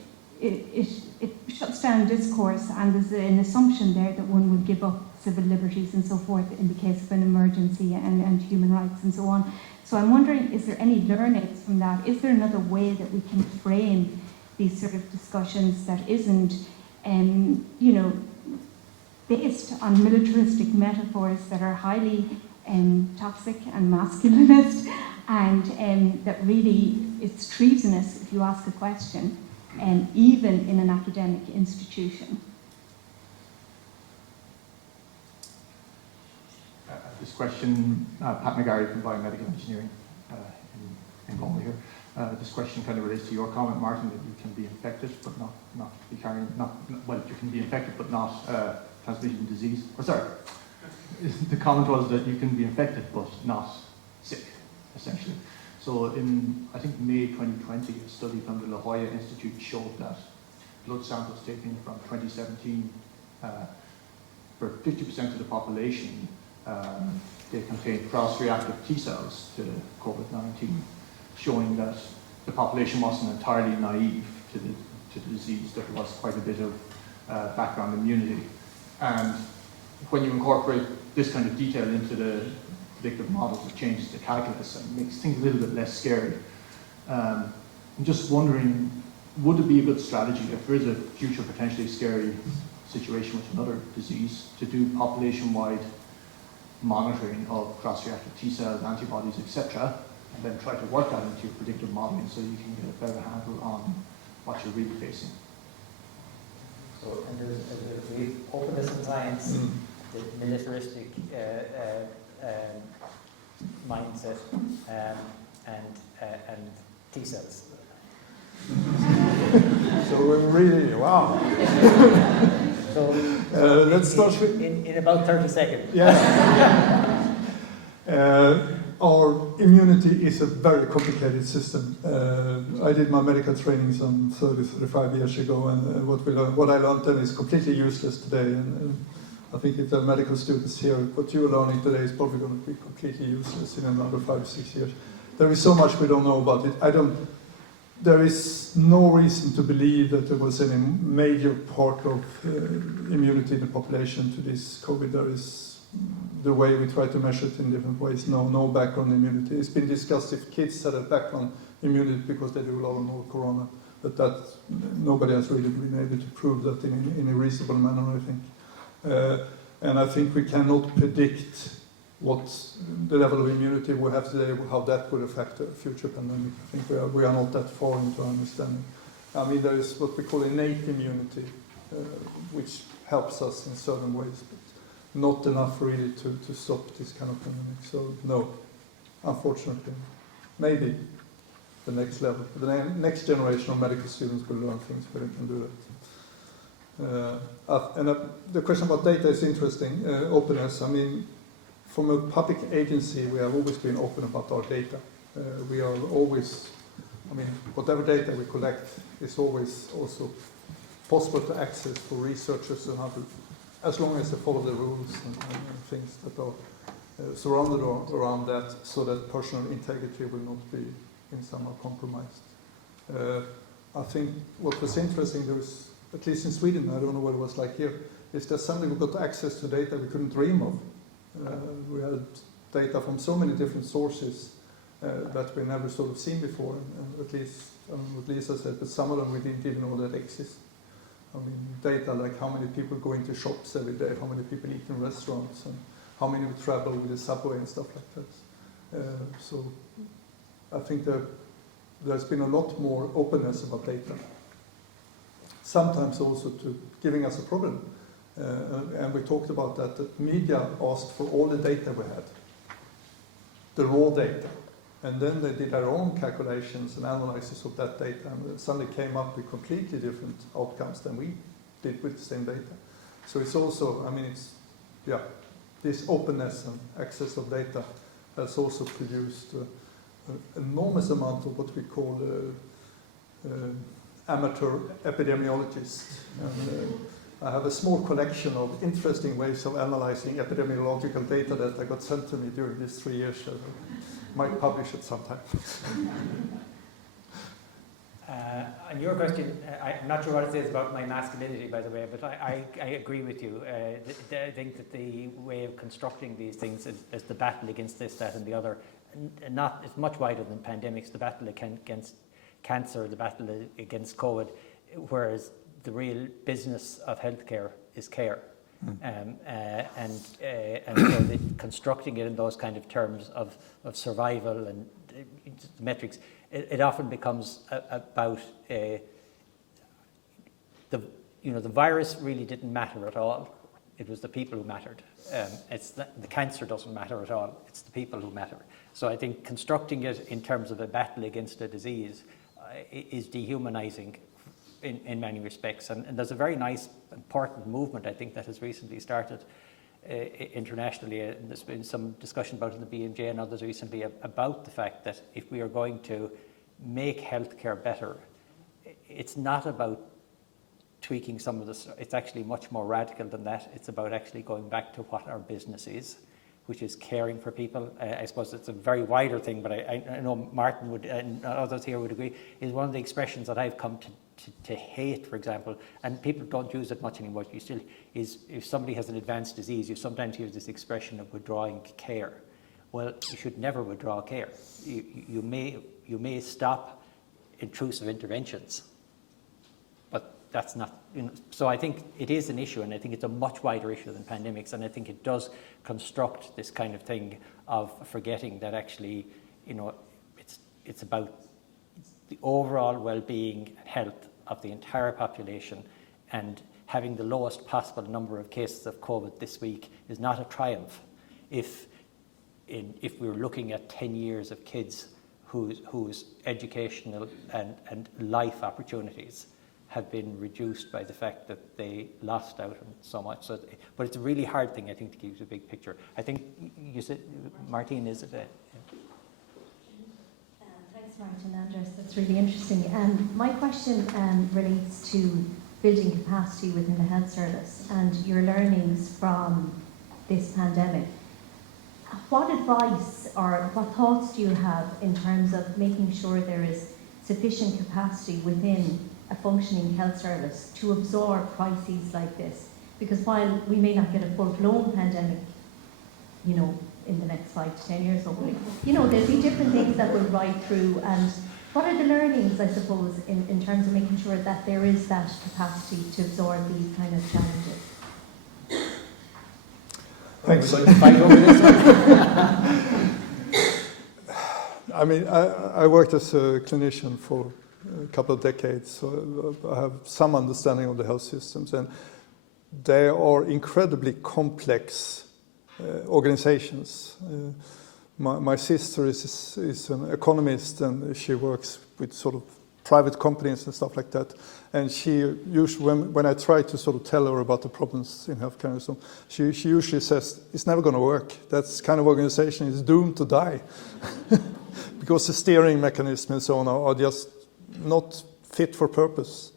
shuts down discourse, and there's an assumption there that one would give up civil liberties and so forth in the case of an emergency and human rights and so on. So I'm wondering, is there any learnings from that? Is there another way that we can frame these sort of discussions that isn't, based on militaristic metaphors that are highly toxic and masculinist, and that really it's treasonous if you ask a question, even in an academic institution? This question, Pat McGarry from Biomedical Engineering in Galway here. This question kind of relates to your comment, Martin, that you can be infected but not be carrying, you can be infected but not transmitting disease. Or sorry, the comment was that you can be infected but not sick, essentially. So in, I think, May 2020, a study from the La Jolla Institute showed that blood samples taken from 2017 for 50% of the population, they contained cross-reactive T cells to COVID-19, showing that the population wasn't entirely naive to the disease, that there was quite a bit of background immunity. And when you incorporate this kind of detail into the predictive models, it changes the calculus and makes things a little bit less scary. I'm just wondering, would it be a good strategy, if there is a future potentially scary situation with another disease, to do population-wide monitoring of cross-reactive T cells, antibodies, etc., and then try to work that into your predictive modeling so you can get a better handle on what you're really facing? So, and there's openness in science, the militaristic mindset, and T cells. So we're really, wow. So let's start with... in about 30 seconds. Yes. Our immunity is a very complicated system. I did my medical training some 35 years ago, and what I learned then is completely useless today. And I think if there are medical students here, what you're learning today is probably going to be completely useless in another 5 or 6 years. There is so much we don't know about it. There is no reason to believe that there was any major part of immunity in the population to this COVID. There is the way we try to measure it in different ways. No background immunity. It's been discussed if kids had a background immunity because they do a lot of more corona, but that nobody has really been able to prove that in a reasonable manner, I think. And I think we cannot predict what the level of immunity we have today, how that will affect a future pandemic. I think we are not that far into understanding. I mean, there is what we call innate immunity, which helps us in certain ways, but not enough really to stop this kind of pandemic. So no, unfortunately, maybe the next level, the next generation of medical students will learn things where they can do that. The question about data is interesting, openness. I mean, from a public agency, we have always been open about our data. We are always, I mean, whatever data we collect is always also possible to access for researchers and others, as long as they follow the rules and things that are surrounded around that, so that personal integrity will not be in somehow compromised. I think what was interesting, there was, at least in Sweden, I don't know what it was like here, is that suddenly we got access to data we couldn't dream of. We had data from so many different sources that we never sort of seen before, and at least, what Lisa said, but some of them we didn't even know that exist. I mean, data like how many people go into shops every day, how many people eat in restaurants, and how many would travel with the subway and stuff like that. So I think there's been a lot more openness about data. Sometimes also to giving us a problem. And we talked about that media asked for all the data we had, the raw data. And then they did their own calculations and analysis of that data, and suddenly came up with completely different outcomes than we did with the same data. So it's also, I mean, this openness and access of data has also produced an enormous amount of what we call amateur epidemiologists. And, I have a small collection of interesting ways of analyzing epidemiological data that I got sent to me during these 3 years. I might publish it sometime. On your question, I'm not sure what it says about my masculinity, by the way, but I agree with you. I think that the way of constructing these things is the battle against this, that, and the other. It's much wider than pandemics. The battle against cancer, the battle against COVID, whereas the real business of healthcare is care. And so constructing it in those kind of terms of survival and metrics, it often becomes about the virus really didn't matter at all. It was the people who mattered. The cancer doesn't matter at all. It's the people who matter. So I think constructing it in terms of a battle against a disease is dehumanizing in many respects, and there's a very nice, important movement, I think, that has recently started internationally, and there's been some discussion about it in the BMJ and others recently about the fact that if we are going to make healthcare better, it's not about tweaking some of this. It's actually much more radical than that. It's about actually going back to what our business is, which is caring for people. I suppose it's a very wider thing, but I know Martin would and others here would agree, is one of the expressions that I've come to hate, for example, and people don't use it much anymore. You still is if somebody has an advanced disease, you sometimes hear this expression of withdrawing care. Well, you should never withdraw care. You may stop intrusive interventions, but that's not. So I think it is an issue, and I think it's a much wider issue than pandemics, and I think it does construct this kind of thing of forgetting that actually, it's about the overall well-being and health of the entire population, and having the lowest possible number of cases of COVID this week is not a triumph. If we're looking at 10 years of kids whose educational and life opportunities have been reduced by the fact that they lost out on so much. So, but it's a really hard thing, I think, to give you a big picture. I think you said, Martine, is it a... Thanks, Martin Anders. That's really interesting. My question relates to building capacity within the health service and your learnings from this pandemic. What advice or what thoughts do you have in terms of making sure there is sufficient capacity within a functioning health service to absorb crises like this? Because while we may not get a full-blown pandemic, you know, in the next 5 to 10 years, hopefully, you know, there'll be different things that will ride through. And what are the learnings, I suppose, in terms of making sure that there is that capacity to absorb these kind of challenges? Thanks. I mean, I worked as a clinician for a couple of decades, so I have some understanding of the health systems, and they are incredibly complex organizations. My sister is an economist, and she works with sort of private companies and stuff like that. And she usually, when I try to sort of tell her about the problems in healthcare and so on, she usually says, it's never going to work. That kind of organization is doomed to die. Because the steering mechanism and so on are just not fit for purpose.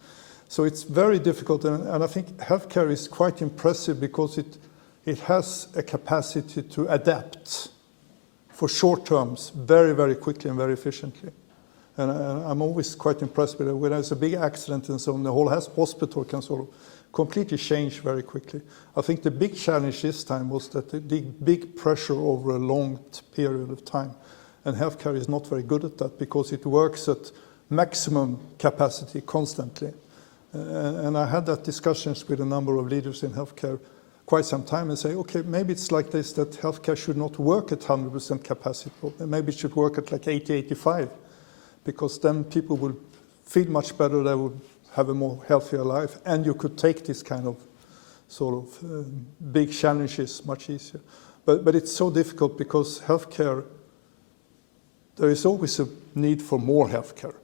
So it's very difficult, and I think healthcare is quite impressive because it has a capacity to adapt for short terms very, very quickly and very efficiently. And I'm always quite impressed with it. When there's a big accident and so on, the whole hospital can sort of completely change very quickly. I think the big challenge this time was that the big pressure over a long period of time. And healthcare is not very good at that because it works at maximum capacity constantly. And I had that discussions with a number of leaders in healthcare quite some time and say, okay, maybe it's like this, that healthcare should not work at 100% capacity. Maybe it should work at like 80, 85. Because then people will feel much better, they will have a more healthier life, and you could take this kind of sort of big challenges much easier. But it's so difficult because healthcare, there is always a need for more healthcare.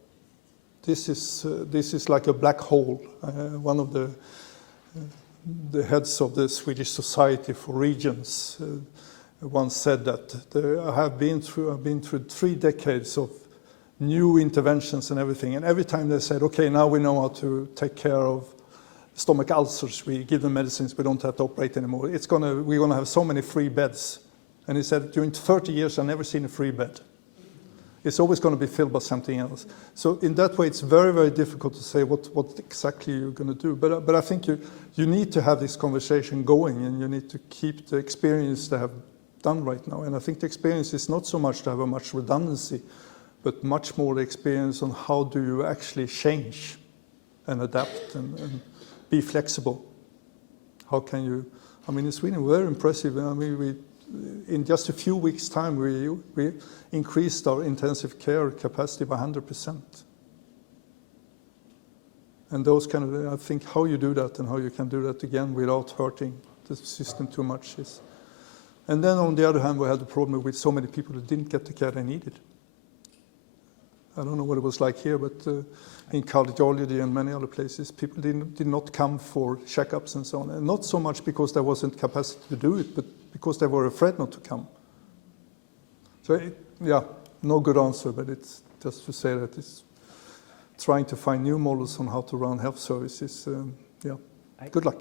This is like a black hole. One of the heads of the Swedish Society for Regions once said that I've been through 3 decades of new interventions and everything. And every time they said, okay, now we know how to take care of stomach ulcers, we give them medicines, we don't have to operate anymore. We're gonna have so many free beds. And he said, during 30 years, I've never seen a free bed. It's always gonna be filled by something else. So in that way, it's very, very difficult to say what exactly you're gonna do. But I think you need to have this conversation going, and you need to keep the experience they have done right now. And I think the experience is not so much to have a much redundancy, but much more the experience on how do you actually change and adapt and be flexible. How can you, I mean, in Sweden, we're very impressive. I mean, in just a few weeks' time, we increased our intensive care capacity by 100%. And those kind of, I think how you do that and how you can do that again without hurting the system too much is. And then on the other hand, we had the problem with so many people who didn't get the care they needed. I don't know what it was like here, but in cardiology and many other places, people did not come for checkups and so on. And not so much because there wasn't capacity to do it, but because they were afraid not to come. So, yeah, no good answer, but it's just to say that it's trying to find new models on how to run health services. Good luck.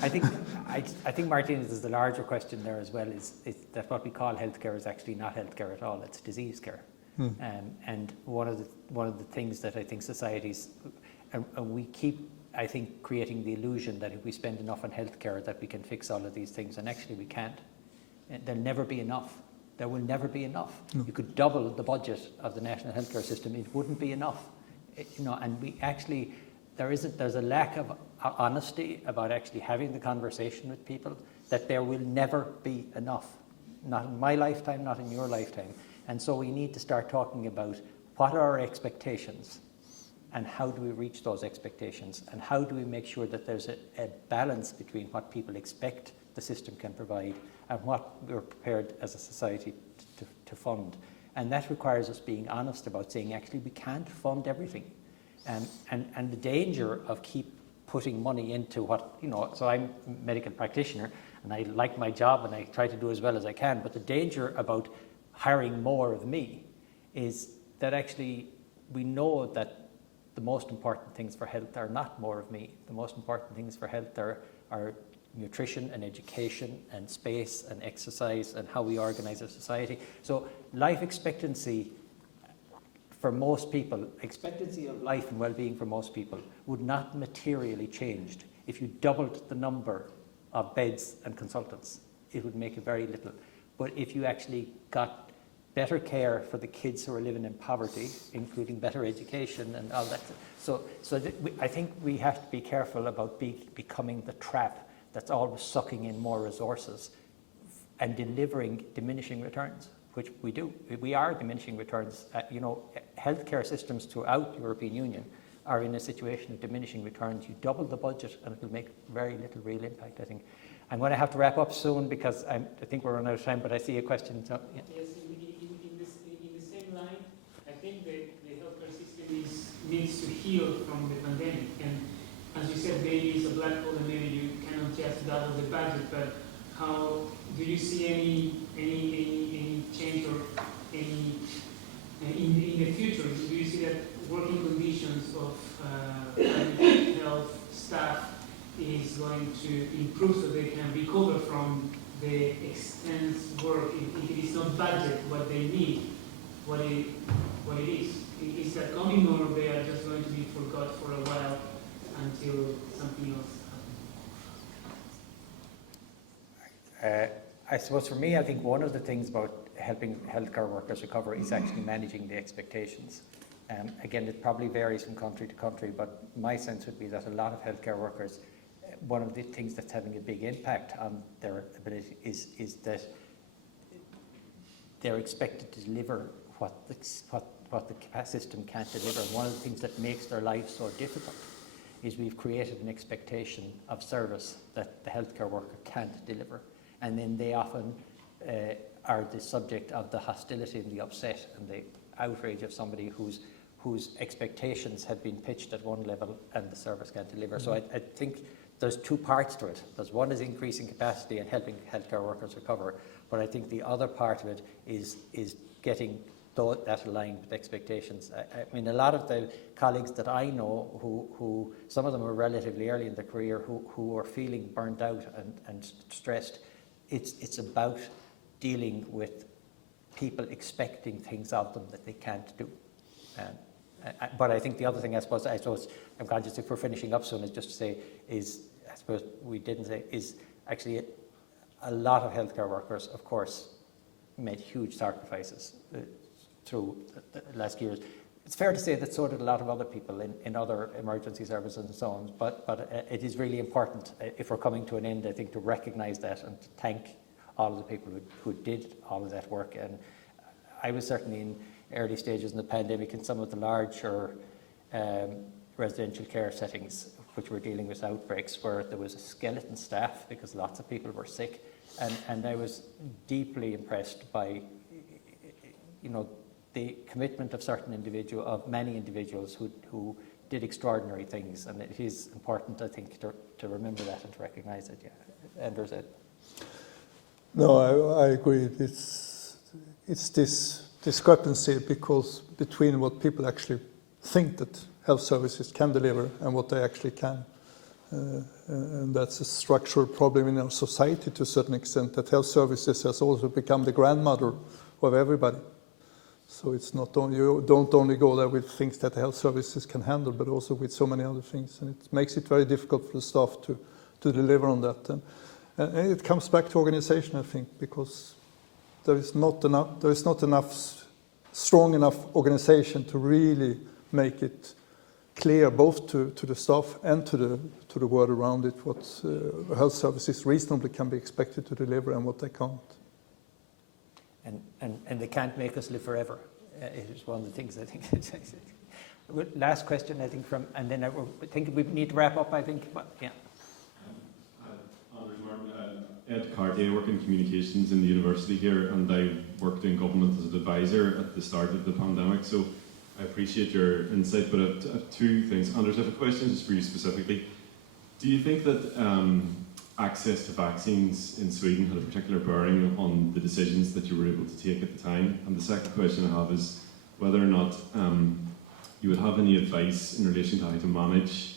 I think, Martin, is the larger question there as well, is that what we call healthcare is actually not healthcare at all, it's disease care. And one of the things that I think societies, and we keep, I think, creating the illusion that if we spend enough on healthcare that we can fix all of these things, and actually we can't. There'll never be enough. There will never be enough. No. You could double the budget of the national healthcare system, it wouldn't be enough. And we actually, there's a lack of honesty about actually having the conversation with people that there will never be enough. Not in my lifetime, not in your lifetime. And so we need to start talking about what are our expectations and how do we reach those expectations and how do we make sure that there's a balance between what people expect the system can provide and what we're prepared as a society to fund. And that requires us being honest about saying actually we can't fund everything. And the danger of keep putting money into what, so I'm a medical practitioner and I like my job and I try to do as well as I can, but the danger about hiring more of me is that actually we know that the most important things for health are not more of me. The most important things for health are nutrition and education and space and exercise and how we organize a society. So life expectancy for most people, expectancy of life and well-being for most people would not materially change if you doubled the number of beds and consultants. It would make it very little. But if you actually got better care for the kids who are living in poverty, including better education and all that. I think we have to be careful about becoming the trap that's always sucking in more resources and delivering diminishing returns, which we do. We are diminishing returns. Healthcare systems throughout the European Union are in a situation of diminishing returns. You double the budget and it will make very little real impact, I think. I'm going to have to wrap up soon because I think we're running out of time, but I see a question. So, yeah. Yes, in the same line, I think the healthcare system needs to heal from the pandemic. And as you said, maybe it's a black hole and maybe you cannot just double the budget, but how do you see any change or any in the future? Do you see that working conditions of health staff is going to improve so they can recover from the extensive work? If it is not budget what they need, what it is? Is that coming, or they are just going to be forgot for a while until something else happens? I suppose for me, I think one of the things about helping healthcare workers recover is actually managing the expectations. Again, it probably varies from country to country, but my sense would be that a lot of healthcare workers, one of the things that's having a big impact on their ability is that they're expected to deliver what the system can't deliver. And one of the things that makes their life so difficult is we've created an expectation of service that the healthcare worker can't deliver. And then they often are the subject of the hostility and the upset and the outrage of somebody whose expectations have been pitched at one level and the service can't deliver. So I think there's two parts to it. There's one is increasing capacity and helping healthcare workers recover, but I think the other part of it is getting that aligned with expectations. I mean, a lot of the colleagues that I know who some of them are relatively early in their career who are feeling burnt out and stressed, it's about dealing with people expecting things of them that they can't do. But I think the other thing I suppose I'm conscious if we're finishing up soon is just to say is, I suppose we didn't say, is actually a lot of healthcare workers, of course, made huge sacrifices through the last years. It's fair to say that so did a lot of other people in other emergency services and so on, but it is really important, if we're coming to an end, I think, to recognise that and to thank all of the people who did all of that work. And I was certainly in early stages in the pandemic in some of the larger residential care settings which were dealing with outbreaks where there was a skeleton staff because lots of people were sick, and I was deeply impressed by the commitment of many individuals who did extraordinary things, and it is important, I think, to remember that and to recognise it. Yeah, Anders. No, I agree. It's this discrepancy between what people actually think that health services can deliver and what they actually can. And that's a structural problem in our society to a certain extent, that health services has also become the grandmother of everybody. So it's not only, you don't only go there with things that health services can handle, but also with so many other things. And it makes it very difficult for the staff to deliver on that. And it comes back to organization, I think, because there is not enough strong enough organization to really make it clear both to the staff and to the world around it what health services reasonably can be expected to deliver and what they can't. And they can't make us live forever. It is one of the things I think. Last question, I think, and then I think we need to wrap up, I think. But, yeah. Anders Martin, Ed Carty, I work in communications in the university here, and I worked in government as an advisor at the start of the pandemic. So I appreciate your insight, but I have two things. Anders, I have a question just for you specifically. Do you think that access to vaccines in Sweden had a particular bearing on the decisions that you were able to take at the time? And the second question I have is whether or not you would have any advice in relation to how to manage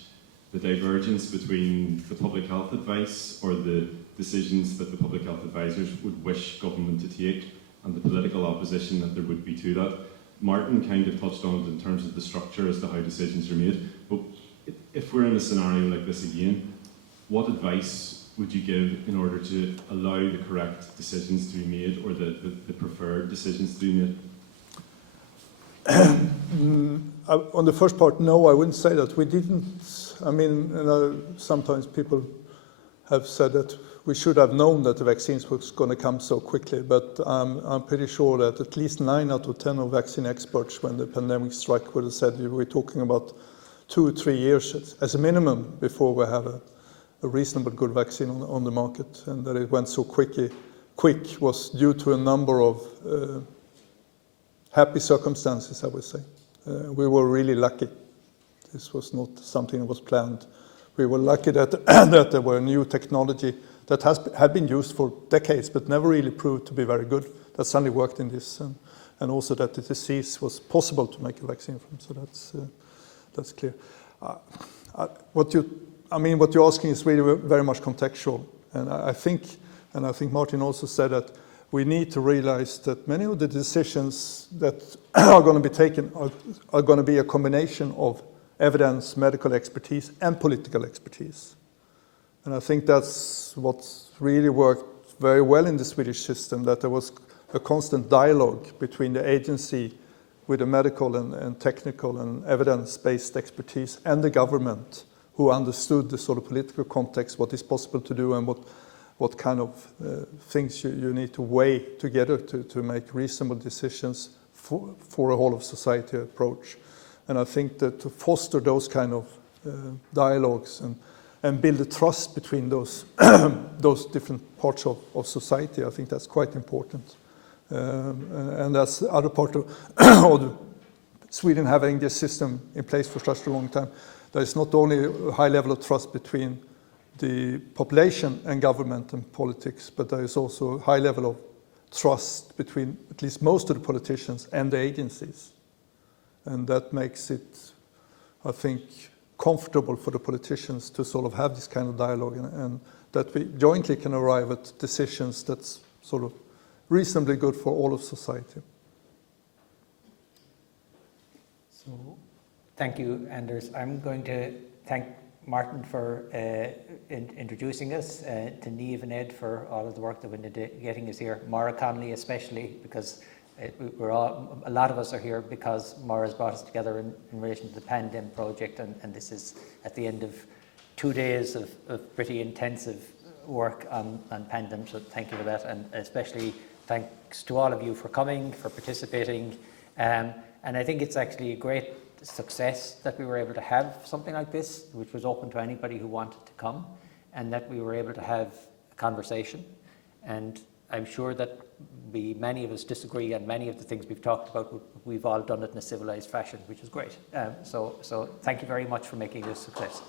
the divergence between the public health advice or the decisions that the public health advisors would wish government to take and the political opposition that there would be to that. Martin kind of touched on it in terms of the structure as to how decisions are made, but if we're in a scenario like this again, what advice would you give in order to allow the correct decisions to be made or the preferred decisions to be made? On the first part, no, I wouldn't say that. We didn't. I mean, sometimes people have said that we should have known that the vaccines was going to come so quickly, but I'm pretty sure that at least 9 out of 10 of vaccine experts, when the pandemic struck, would have said we're talking about 2 or 3 years as a minimum before we have a reasonable good vaccine on the market, and that it went so quick was due to a number of happy circumstances, I would say. We were really lucky. This was not something that was planned. We were lucky that, that there were new technology that had been used for decades but never really proved to be very good, that suddenly worked in this, and also that the disease was possible to make a vaccine from. So that's clear. What you're asking is really very much contextual, and I think Martin also said that we need to realize that many of the decisions that are going to be taken are going to be a combination of evidence, medical expertise, and political expertise. And I think that's what's really worked very well in the Swedish system, that there was a constant dialogue between the agency with the medical and technical and evidence-based expertise and the government, who understood the sort of political context, what is possible to do, and what kind of things you need to weigh together to make reasonable decisions for a whole of society approach. And I think that to foster those kind of dialogues and build a trust between those those different parts of society, I think that's quite important. And that's the other part of Sweden having this system in place for such a long time. There is not only a high level of trust between the population and government and politics, but there is also a high level of trust between at least most of the politicians and the agencies. And that makes it, I think, comfortable for the politicians to sort of have this kind of dialogue, and that we jointly can arrive at decisions that's sort of reasonably good for all of society. So, thank you, Anders. I'm going to thank Martin for introducing us, to Niamh and Ed for all of the work that went into getting us here, Maura Connolly especially, because a lot of us are here because Maura's brought us together in relation to the Pandem project, and this is at the end of 2 days of pretty intensive work on Pandem, so thank you for that, and especially thanks to all of you for coming, for participating, and I think it's actually a great success that we were able to have something like this, which was open to anybody who wanted to come, and that we were able to have a conversation. And I'm sure that many of us disagree on many of the things we've talked about, but we've all done it in a civilized fashion, which is great. So thank you very much for making this a success.